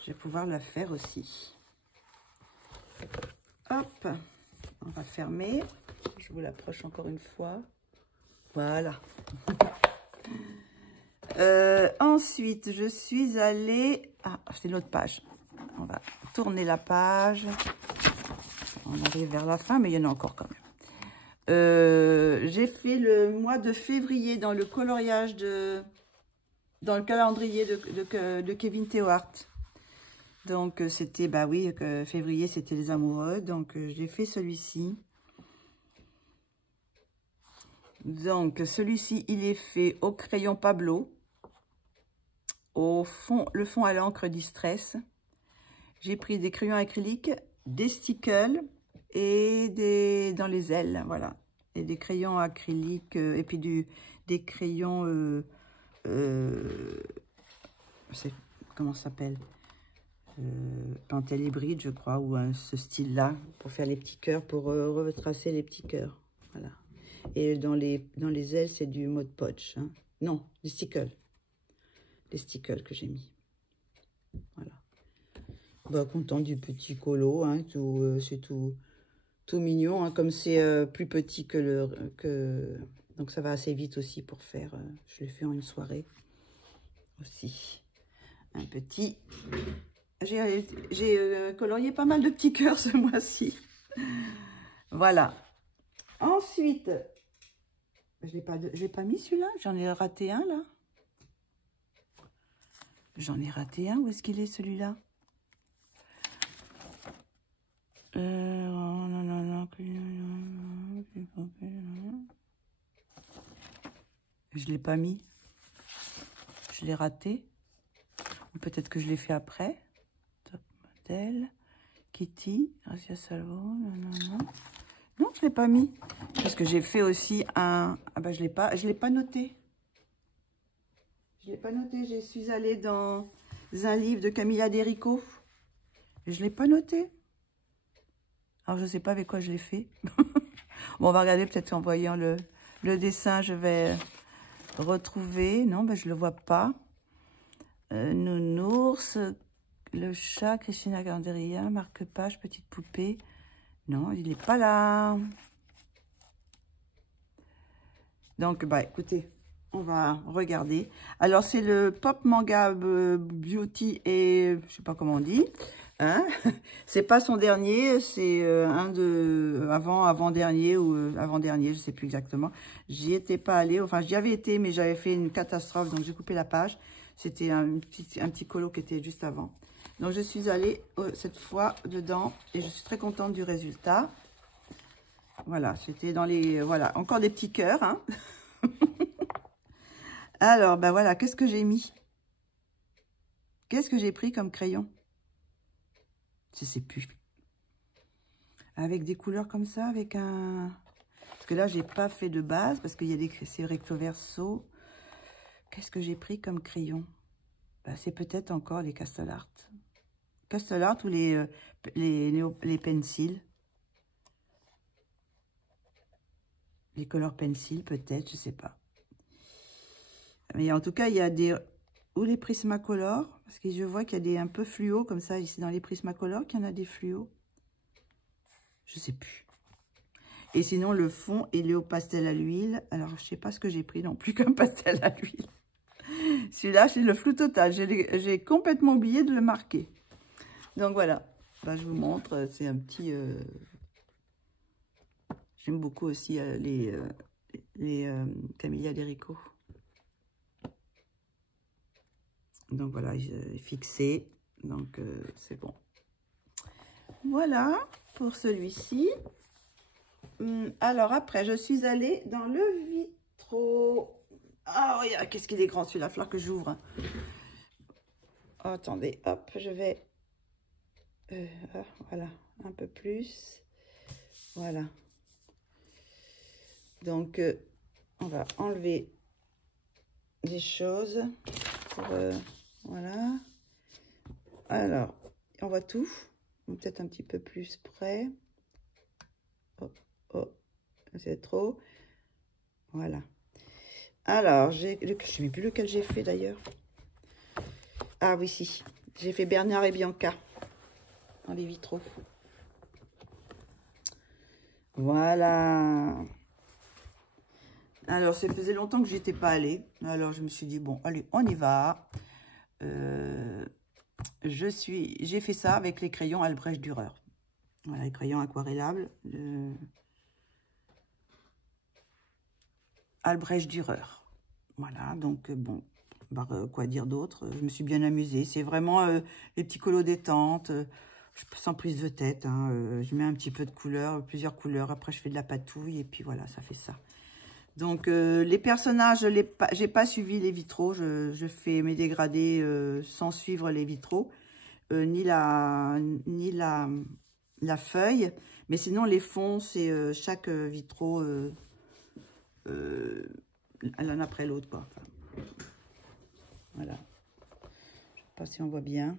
je vais pouvoir la faire aussi. Hop, on va fermer. Je vous l'approche encore une fois. Voilà. Ensuite, je suis allée... Ah, c'est l'autre page. On va tourner la page. On arrive vers la fin, mais il y en a encore quand même. J'ai fait le mois de février dans le coloriage dans le calendrier de Kevin Théohart. Donc, c'était, bah oui, février, c'était les amoureux. Donc, j'ai fait celui-ci. Donc, celui-ci, il est fait au crayon Pablo. Le fond à l'encre Distress. J'ai pris des crayons acryliques, des stickers et dans les ailes, voilà. Et des crayons acryliques, et puis des crayons, comment ça s'appelle? Pentel hybride, je crois, ou ce style-là, pour faire les petits cœurs, pour retracer les petits cœurs. Voilà. Et dans les ailes, c'est du Mod Podge. Hein. Non, des stickers. Les stickers que j'ai mis. Voilà. Bah, content du petit colo, hein, c'est tout mignon. Hein, comme c'est plus petit donc ça va assez vite aussi pour faire. Je l'ai fait en une soirée aussi. Un petit... J'ai colorié pas mal de petits cœurs ce mois-ci. Voilà. Ensuite, je l'ai pas mis celui-là. J'en ai raté un là. J'en ai raté un. Où est-ce qu'il est celui-là? Je l'ai pas mis. Je l'ai raté. Ou peut-être que je l'ai fait après. Top modèle. Kitty, Gracia Salvo, non. Non, je l'ai pas mis. Parce que j'ai fait aussi un... Ah bah je l'ai pas noté. Je l'ai pas noté, je suis allée dans un livre de Camilla Derico. Et je l'ai pas noté. Alors je sais pas avec quoi je l'ai fait. Bon, on va regarder peut-être en voyant le dessin, je vais retrouver. Non, ben, je le vois pas. Nounours, le chat, Christina Ganderia, marque-page, petite poupée. Non, il n'est pas là. Donc, bah, écoutez, on va regarder. Alors, c'est le Pop Manga Beauty et je sais pas comment on dit. Hein, c'est pas son dernier, c'est un de avant-dernier ou avant-dernier, je sais plus exactement. J'y étais pas allée, enfin j'y avais été, mais j'avais fait une catastrophe, donc j'ai coupé la page. C'était un petit colo qui était juste avant. Donc je suis allée cette fois dedans et je suis très contente du résultat. Voilà, c'était dans les... Voilà, encore des petits cœurs. Hein. Alors, ben voilà, qu'est-ce que j'ai mis? Qu'est-ce que j'ai pris comme crayon? Je sais plus. Avec des couleurs comme ça, avec un... Parce que là, j'ai pas fait de base, parce qu'il y a des... C'est recto verso. Qu'est-ce que j'ai pris comme crayon? Ben, c'est peut-être encore les Castle Art. Castle Art ou les pencils. Les color pencils, peut-être, je sais pas. Mais en tout cas, il y a des... Ou les Prismacolor, parce que je vois qu'il y a des un peu fluo, comme ça, ici dans les Prismacolor, qu'il y en a des fluos. Je sais plus. Et sinon, le fond, il est au pastel à l'huile. Alors, je sais pas ce que j'ai pris non plus comme pastel à l'huile. Celui-là, c'est le flou total. J'ai complètement oublié de le marquer. Donc, voilà. Ben, je vous montre. C'est un petit... J'aime beaucoup aussi les Camilla Derico. Donc, voilà, fixé. Donc, c'est bon. Voilà pour celui-ci. Alors, après, je suis allée dans le vitro. Ah, oh, qu'est-ce qu'il est grand celui-là, il va falloir que j'ouvre. Oh, attendez, hop, je vais... voilà, un peu plus. Voilà. Donc, on va enlever des choses. Pour, voilà. Alors, on voit tout. Peut-être un petit peu plus près. Oh, oh, c'est trop. Voilà. Alors, je ne sais plus lequel j'ai fait d'ailleurs. Ah oui, si. J'ai fait Bernard et Bianca dans les vitraux. Voilà. Alors, ça faisait longtemps que je n'étais pas allée. Alors, je me suis dit, bon, allez, on y va. J'ai fait ça avec les crayons Albrecht Dürer. Voilà, les crayons aquarellables. Albrecht Dürer. Voilà, donc bon, bah, quoi dire d'autre? Je me suis bien amusée. C'est vraiment les petits colos détente, sans prise de tête. Hein, je mets un petit peu de couleur, plusieurs couleurs. Après, je fais de la patouille et puis voilà, ça fait ça. Donc, les personnages, j'ai pas suivi les vitraux. Je fais mes dégradés sans suivre les vitraux, ni la feuille. Mais sinon, les fonds, c'est chaque vitraux... l'un après l'autre, quoi. Enfin, voilà. Je sais pas si on voit bien.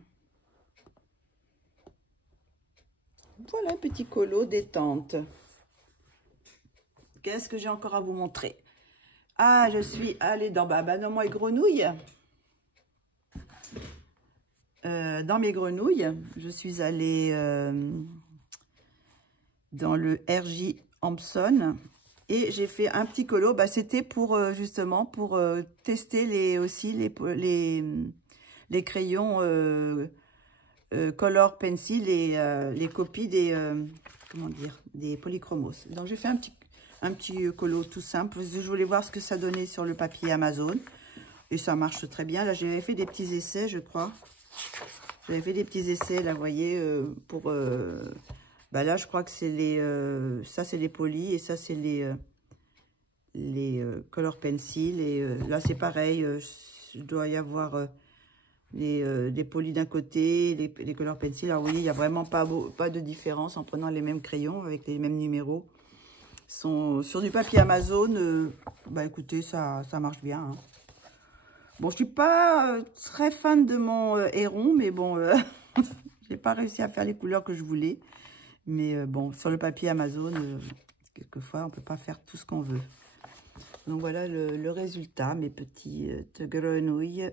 Voilà un petit colo détente. Qu'est-ce que j'ai encore à vous montrer? Ah, je suis allée dans Maman et Grenouille. Dans mes grenouilles, je suis allée dans le RJ Hampson. Et j'ai fait un petit colo, bah, c'était pour justement pour tester aussi les crayons Color Pencil et les copies des comment dire, des polychromos. Donc j'ai fait un petit colo tout simple. Je voulais voir ce que ça donnait sur le papier Amazon et ça marche très bien. Là j'avais fait des petits essais, je crois. J'avais fait des petits essais, là vous voyez, pour bah là, je crois que c'est ça, c'est les polis et ça, c'est les color pencil. Et là, c'est pareil, je dois y avoir des polis d'un côté, les color pencils. Alors vous voyez, il n'y a vraiment pas de différence en prenant les mêmes crayons avec les mêmes numéros. Sont sur du papier Amazon. Bah écoutez, ça marche bien. Hein. Bon, je suis pas très fan de mon héron, mais bon, j'ai pas réussi à faire les couleurs que je voulais. Mais bon, sur le papier Amazon, quelquefois, on peut pas faire tout ce qu'on veut. Donc voilà le résultat, mes petites grenouilles.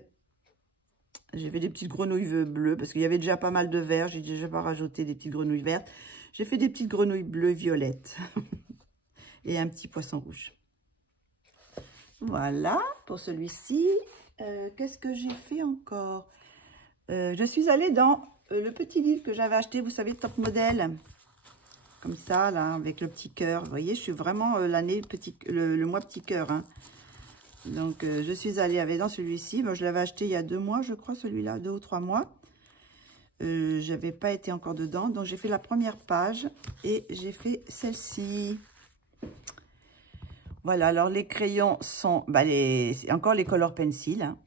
J'ai fait des petites grenouilles bleues, parce qu'il y avait déjà pas mal de vert. J'ai déjà pas rajouté des petites grenouilles vertes. J'ai fait des petites grenouilles bleues violettes. Et un petit poisson rouge. Voilà, pour celui-ci. Qu'est-ce que j'ai fait encore? Je suis allée dans le petit livre que j'avais acheté, vous savez, Top Model. Comme ça, là, avec le petit cœur. Vous voyez, je suis vraiment l'année, le mois petit cœur. Hein. Donc, je suis allée avec dans celui-ci. Moi, je l'avais acheté il y a 2 mois, je crois, celui-là, 2 ou 3 mois. Je n'avais pas été encore dedans. Donc, j'ai fait la première page et j'ai fait celle-ci. Voilà, alors les crayons sont encore les color pencils. Hein.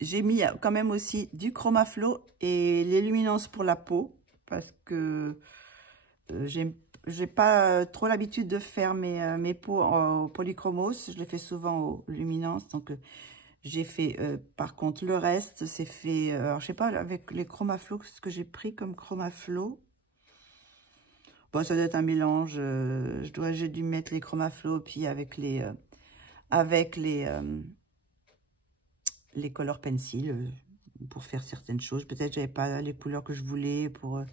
J'ai mis quand même aussi du Chromaflo et les luminances pour la peau. Parce que j'ai pas trop l'habitude de faire mes peaux en polychromos. Je les fais souvent aux luminances. Donc, j'ai fait, par contre, le reste, c'est fait... alors, je sais pas, avec les Chromaflo, ce que j'ai pris comme Chromaflo. Bon, ça doit être un mélange. J'ai dû mettre les Chromaflo, puis avec les color pencils pour faire certaines choses. Peut-être j'avais pas les couleurs que je voulais pour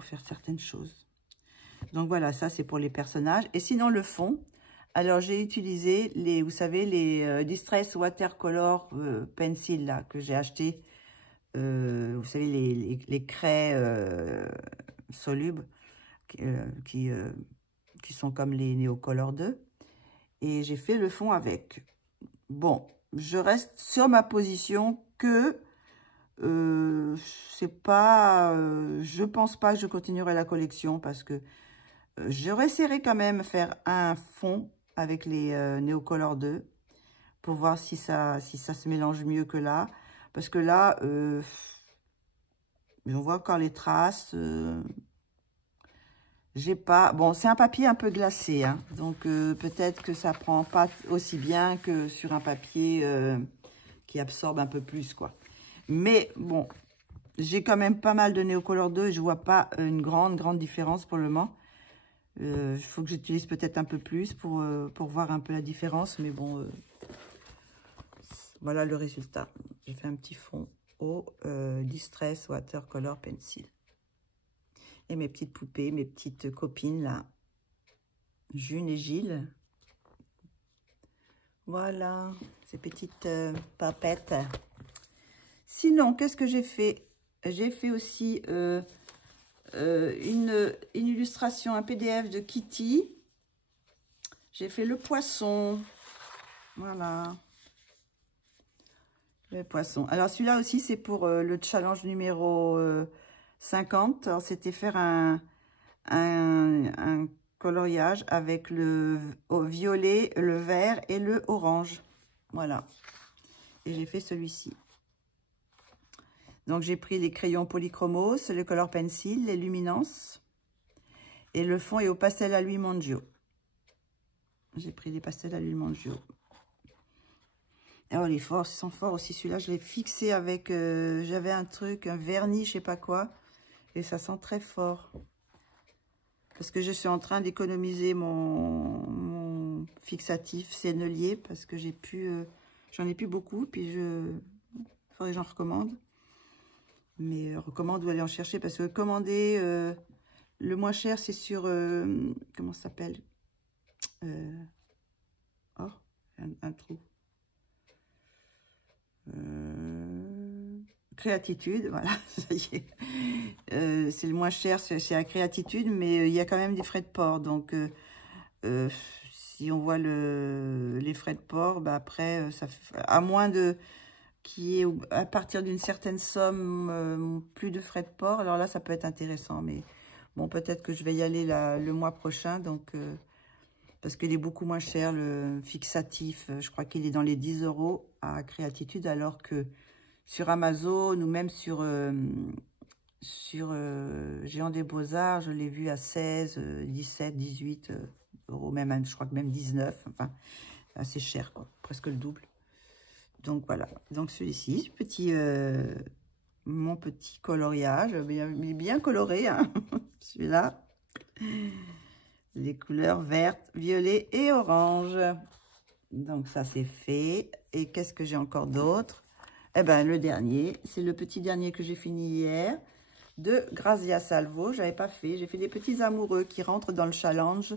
faire certaines choses. Donc voilà, ça c'est pour les personnages. Et sinon le fond, alors j'ai utilisé vous savez, les Distress Watercolor Pencil là que j'ai acheté. Vous savez, les craies solubles qui sont comme les Neocolor 2. Et j'ai fait le fond avec. Bon, je reste sur ma position que c'est pas... je pense pas que je continuerai la collection parce que j'aurais essayé quand même faire un fond avec les Neocolor 2 pour voir si ça se mélange mieux que là. Parce que là, on voit encore les traces. J'ai pas... Bon, c'est un papier un peu glacé, hein, donc peut-être que ça prend pas aussi bien que sur un papier qui absorbe un peu plus, quoi. Mais bon, j'ai quand même pas mal de Neocolor 2 et je vois pas une grande différence pour le moment. Il faut que j'utilise peut-être un peu plus pour voir un peu la différence, mais bon, voilà le résultat. J'ai fait un petit fond au Distress Watercolor Pencil. Et mes petites poupées, mes petites copines là, June et Gilles. Voilà, ces petites papettes. Sinon, qu'est-ce que j'ai fait? J'ai fait aussi une illustration, un PDF de Kitty. J'ai fait le poisson. Voilà. Le poisson. Alors, celui-là aussi, c'est pour le challenge numéro 50. Alors, c'était faire un coloriage avec le violet, le vert et le orange. Voilà. Et j'ai fait celui-ci. Donc, j'ai pris les crayons polychromos, le color pencil, les luminances. Et le fond est au pastel à l'huile Mangio. J'ai pris des pastels à l'huile Mangio. Oh, les forts, ils sont forts aussi. Celui-là, je l'ai fixé avec... j'avais un truc, un vernis, je sais pas quoi. Et ça sent très fort. Parce que je suis en train d'économiser mon fixatif sennelier. Parce que j'ai plus... j'en ai plus beaucoup. Puis il faudrait que j'en recommande. Mais recommande ou aller en chercher. Parce que commander... le moins cher, c'est sur... comment ça s'appelle? Oh, un trou. Créatitude, voilà, ça y est. C'est le moins cher, c'est à Créatitude, mais il y a quand même des frais de port. Donc, si on voit les frais de port, bah après, ça fait, à moins de qu'il y ait, à partir d'une certaine somme, plus de frais de port, alors là, ça peut être intéressant. Mais bon, peut-être que je vais y aller le mois prochain, donc parce qu'il est beaucoup moins cher, le fixatif. Je crois qu'il est dans les 10 € à Créatitude, alors que sur Amazon ou même sur Géant des Beaux-Arts, je l'ai vu à 16, 17, 18 €, même, je crois que même 19, enfin, assez cher, quoi, presque le double. Donc voilà, donc celui-ci, mon petit coloriage, bien coloré, hein, celui-là. Les couleurs vertes, violet et orange. Donc ça c'est fait. Et qu'est-ce que j'ai encore d'autre? Eh ben le dernier, c'est le petit dernier que j'ai fini hier, de Grazia Salvo. J'avais pas fait, j'ai fait des petits amoureux qui rentrent dans le challenge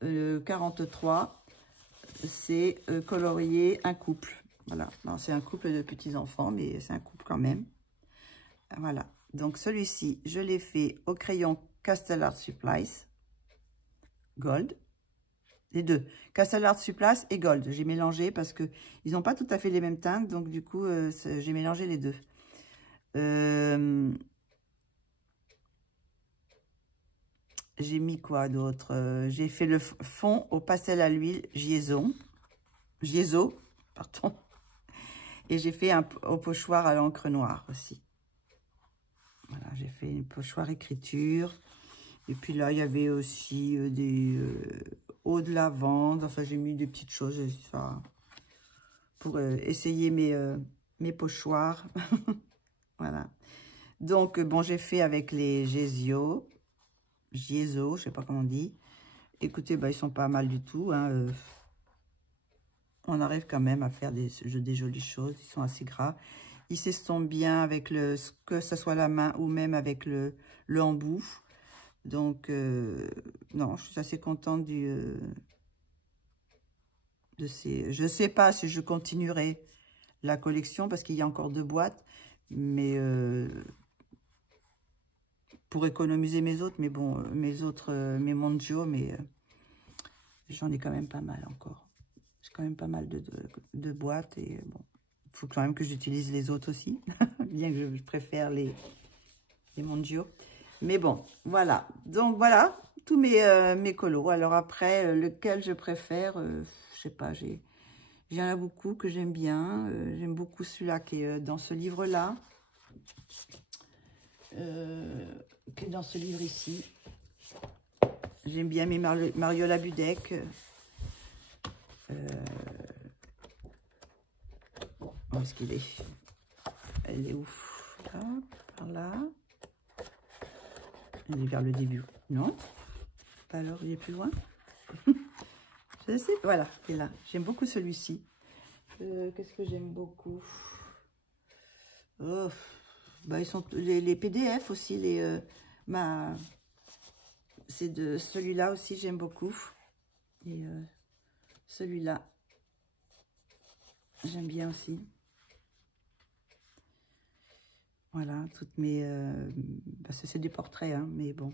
43. C'est colorier un couple. Voilà, c'est un couple de petits enfants, mais c'est un couple quand même. Voilà, donc celui-ci, je l'ai fait au crayon Castle Art Supplies Gold. Les deux, Castle Art Supplies et Gold. J'ai mélangé parce que ils n'ont pas tout à fait les mêmes teintes, donc du coup, j'ai mélangé les deux. J'ai mis quoi d'autre? J'ai fait le fond au pastel à l'huile Giesot, pardon. Et j'ai fait au pochoir à l'encre noire aussi. Voilà, j'ai fait une pochoir écriture. Et puis là, il y avait aussi des eaux de lavande. Enfin, j'ai mis des petites choses ça, pour essayer mes pochoirs. Voilà. Donc, bon, j'ai fait avec les Giesot, je sais pas comment on dit. Écoutez, bah, ils sont pas mal du tout. Hein, on arrive quand même à faire des jolies choses. Ils sont assez gras. Ils s'estompent bien avec que ce soit la main ou même avec le embout. Donc, non, je suis assez contente de ces... Je ne sais pas si je continuerai la collection parce qu'il y a encore 2 boîtes. Mais pour économiser mes autres, mais bon, mes Mondio, mais j'en ai quand même pas mal encore. J'ai quand même pas mal de boîtes et bon, il faut quand même que j'utilise les autres aussi, bien que je préfère les Mondio. Mais bon, voilà. Donc voilà, tous mes colos. Alors après, lequel je préfère, je sais pas, il y en a beaucoup que j'aime bien. J'aime beaucoup celui-là qui est dans ce livre-là. Que dans ce livre ici. J'aime bien mes Mariola Budek. Où est-ce qu'il est? Elle est où? Là, par là. Elle est vers le début. Non? Alors, il est plus loin? Je sais. Voilà, il est là. J'aime beaucoup celui-ci. Qu'est-ce que j'aime beaucoup? Oh, bah, ils sont les PDF aussi. C'est de celui-là aussi, j'aime beaucoup. Et celui-là, j'aime bien aussi. Voilà, toutes mes... c'est des portraits, hein, mais bon.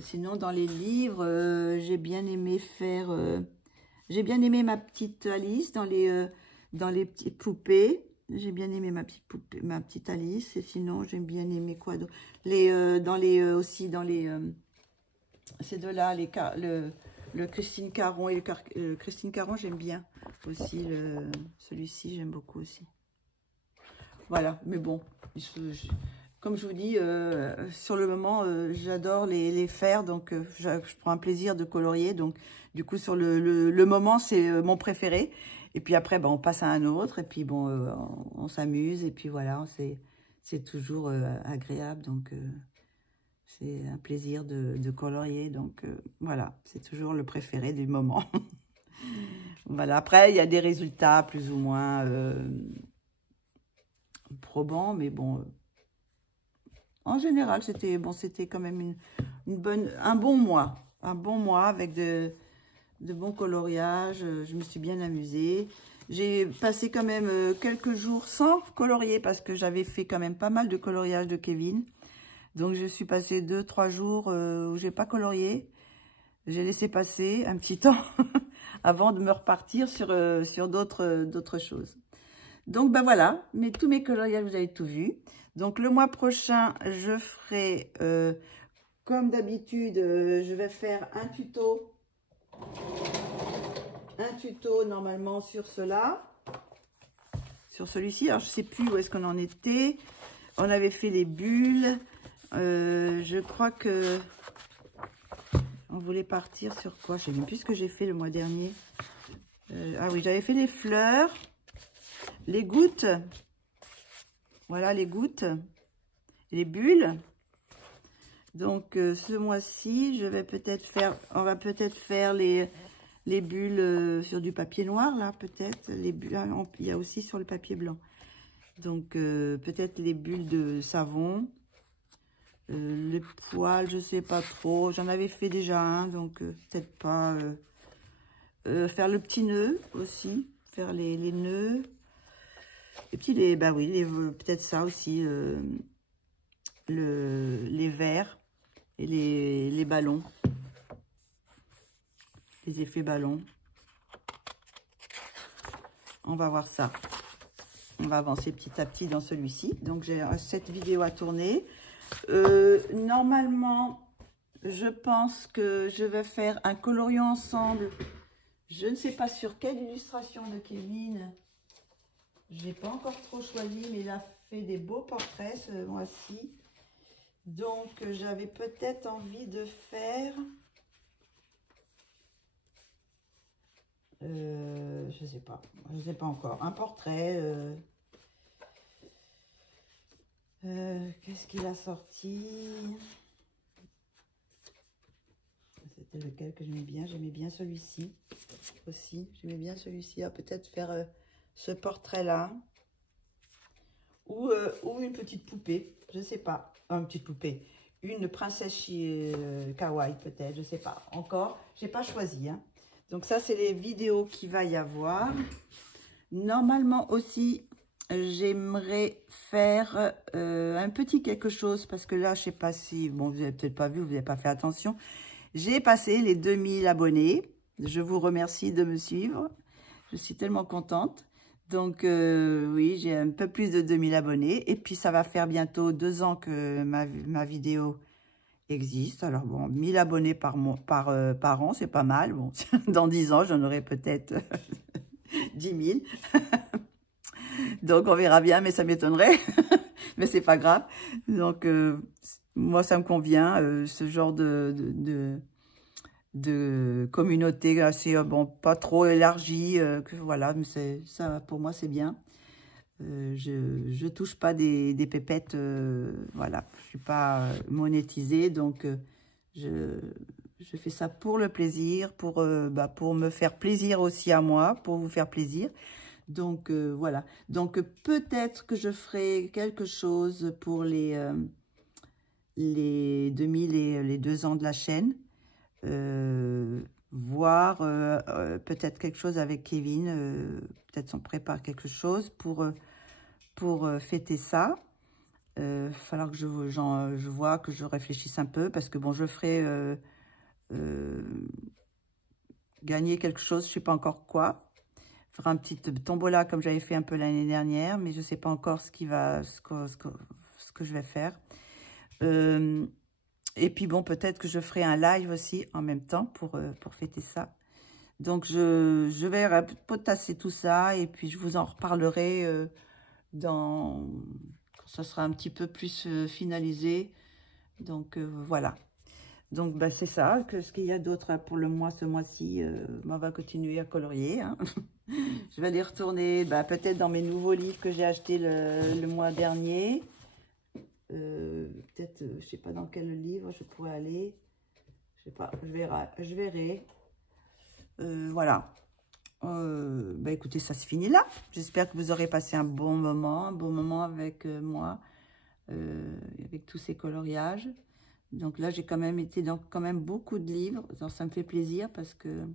Sinon, dans les livres, j'ai bien aimé faire... j'ai bien aimé ma petite Alice dans les petites poupées. J'ai bien aimé ma petite Alice. Et sinon, j'aime bien aimé quoi d'autre? Aussi dans les... ces deux-là, le Christine Caron et le Christine Caron, j'aime bien aussi. Celui-ci, j'aime beaucoup aussi. Voilà, mais bon, comme je vous dis, sur le moment, j'adore les faire, donc je prends un plaisir de colorier. Donc, du coup, sur le moment, c'est mon préféré. Et puis après, on passe à un autre, et puis bon, on s'amuse, et puis voilà, c'est toujours agréable. Donc, c'est un plaisir de colorier. Donc, voilà, c'est toujours le préféré du moment. Voilà, après, il y a des résultats plus ou moins... probant, mais bon, en général, c'était quand même un bon mois avec de bons coloriages. Je me suis bien amusée. J'ai passé quand même quelques jours sans colorier parce que j'avais fait quand même pas mal de coloriage de Kevin. Donc, je suis passée 2-3 jours où j'ai pas colorié. J'ai laissé passer un petit temps avant de me repartir sur d'autres choses. Donc, ben voilà, tous mes coloriages, vous avez tout vu. Donc, le mois prochain, je ferai, comme d'habitude, je vais faire un tuto un tuto normalement sur cela. Sur celui-ci, alors je sais plus où est-ce qu'on en était. On avait fait les bulles. Je crois que on voulait partir sur quoi? Je sais même plus ce que j'ai fait le mois dernier. Ah oui, j'avais fait les fleurs, les gouttes. Voilà les gouttes, les bulles. Donc ce mois-ci, je vais peut-être faire, on va peut-être faire les bulles sur du papier noir là, peut-être les bulles. Il y a aussi sur le papier blanc. Donc peut-être les bulles de savon, les poils, je sais pas trop. J'en avais fait déjà un, donc peut-être pas. Faire le petit nœud aussi, faire les nœuds. Et puis bah oui, peut-être ça aussi, les verres et les ballons, les effets ballons. On va voir ça. On va avancer petit à petit dans celui-ci. Donc j'ai cette vidéo à tourner. Normalement, je pense que je vais faire un coloriant ensemble. Je ne sais pas sur quelle illustration de Kevin. J'ai pas encore trop choisi, mais il a fait des beaux portraits ce mois-ci. Donc j'avais peut-être envie de faire, je sais pas encore, un portrait. Qu'est-ce qu'il a sorti? C'était lequel que j'aimais bien celui-ci aussi, j'aimais bien celui-ci. Ah, peut-être faire ce portrait-là, ou une petite poupée, je sais pas, une petite poupée, une princesse kawaii peut-être, je sais pas, encore, j'ai pas choisi, hein. Donc ça, c'est les vidéos qu'il va y avoir. Normalement aussi, j'aimerais faire un petit quelque chose, parce que là, je sais pas si, bon, vous avez peut-être pas vu, vous n'avez pas fait attention. J'ai passé les 2000 abonnés. Je vous remercie de me suivre. Je suis tellement contente. Donc, oui, j'ai un peu plus de 2000 abonnés. Et puis, ça va faire bientôt 2 ans que ma vidéo existe. Alors, bon, 1000 abonnés par an, c'est pas mal. Bon, dans 10 ans, j'en aurai peut-être 10 000. Donc, on verra bien, mais ça m'étonnerait. Mais c'est pas grave. Donc, moi, ça me convient, ce genre de communauté assez, bon, pas trop élargie, que voilà, mais ça, pour moi, c'est bien. Je touche pas des pépettes, voilà, je suis pas monétisée, donc je fais ça pour le plaisir, pour me faire plaisir aussi à moi, pour vous faire plaisir. Donc, voilà. Donc, peut-être que je ferai quelque chose pour les 2000 et les 2 ans de la chaîne. Voir peut-être quelque chose avec Kevin. Peut-être on prépare quelque chose pour fêter ça. Falloir que je vois, que je réfléchisse un peu. Parce que, bon, je ferai gagner quelque chose. Je ne sais pas encore quoi. Faire un petit tombola comme j'avais fait un peu l'année dernière, mais je ne sais pas encore ce que je vais faire. Et puis bon, peut-être que je ferai un live aussi en même temps pour fêter ça. Donc je vais potasser tout ça et puis je vous en reparlerai quand ça sera un petit peu plus finalisé. Donc voilà. Donc, bah, c'est ça. Ce qu'il y a d'autre pour ce mois-ci, on va continuer à colorier. Hein. Je vais aller retourner peut-être dans mes nouveaux livres que j'ai achetés le mois dernier. Peut-être, je sais pas dans quel livre je pourrais aller. Je sais pas, je verrai. Voilà. Écoutez, ça se finit là. J'espère que vous aurez passé un bon moment avec moi, avec tous ces coloriages. Donc là, j'ai quand même été dans beaucoup de livres. Donc, ça me fait plaisir parce que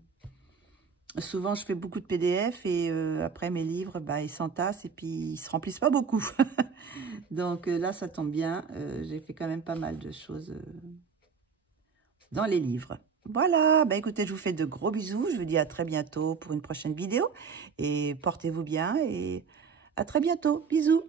souvent, je fais beaucoup de PDF et après, mes livres, ils s'entassent et puis ils se remplissent pas beaucoup. Donc là, ça tombe bien. J'ai fait quand même pas mal de choses dans les livres. Voilà, écoutez, je vous fais de gros bisous. Je vous dis à très bientôt pour une prochaine vidéo. Et portez-vous bien et à très bientôt. Bisous.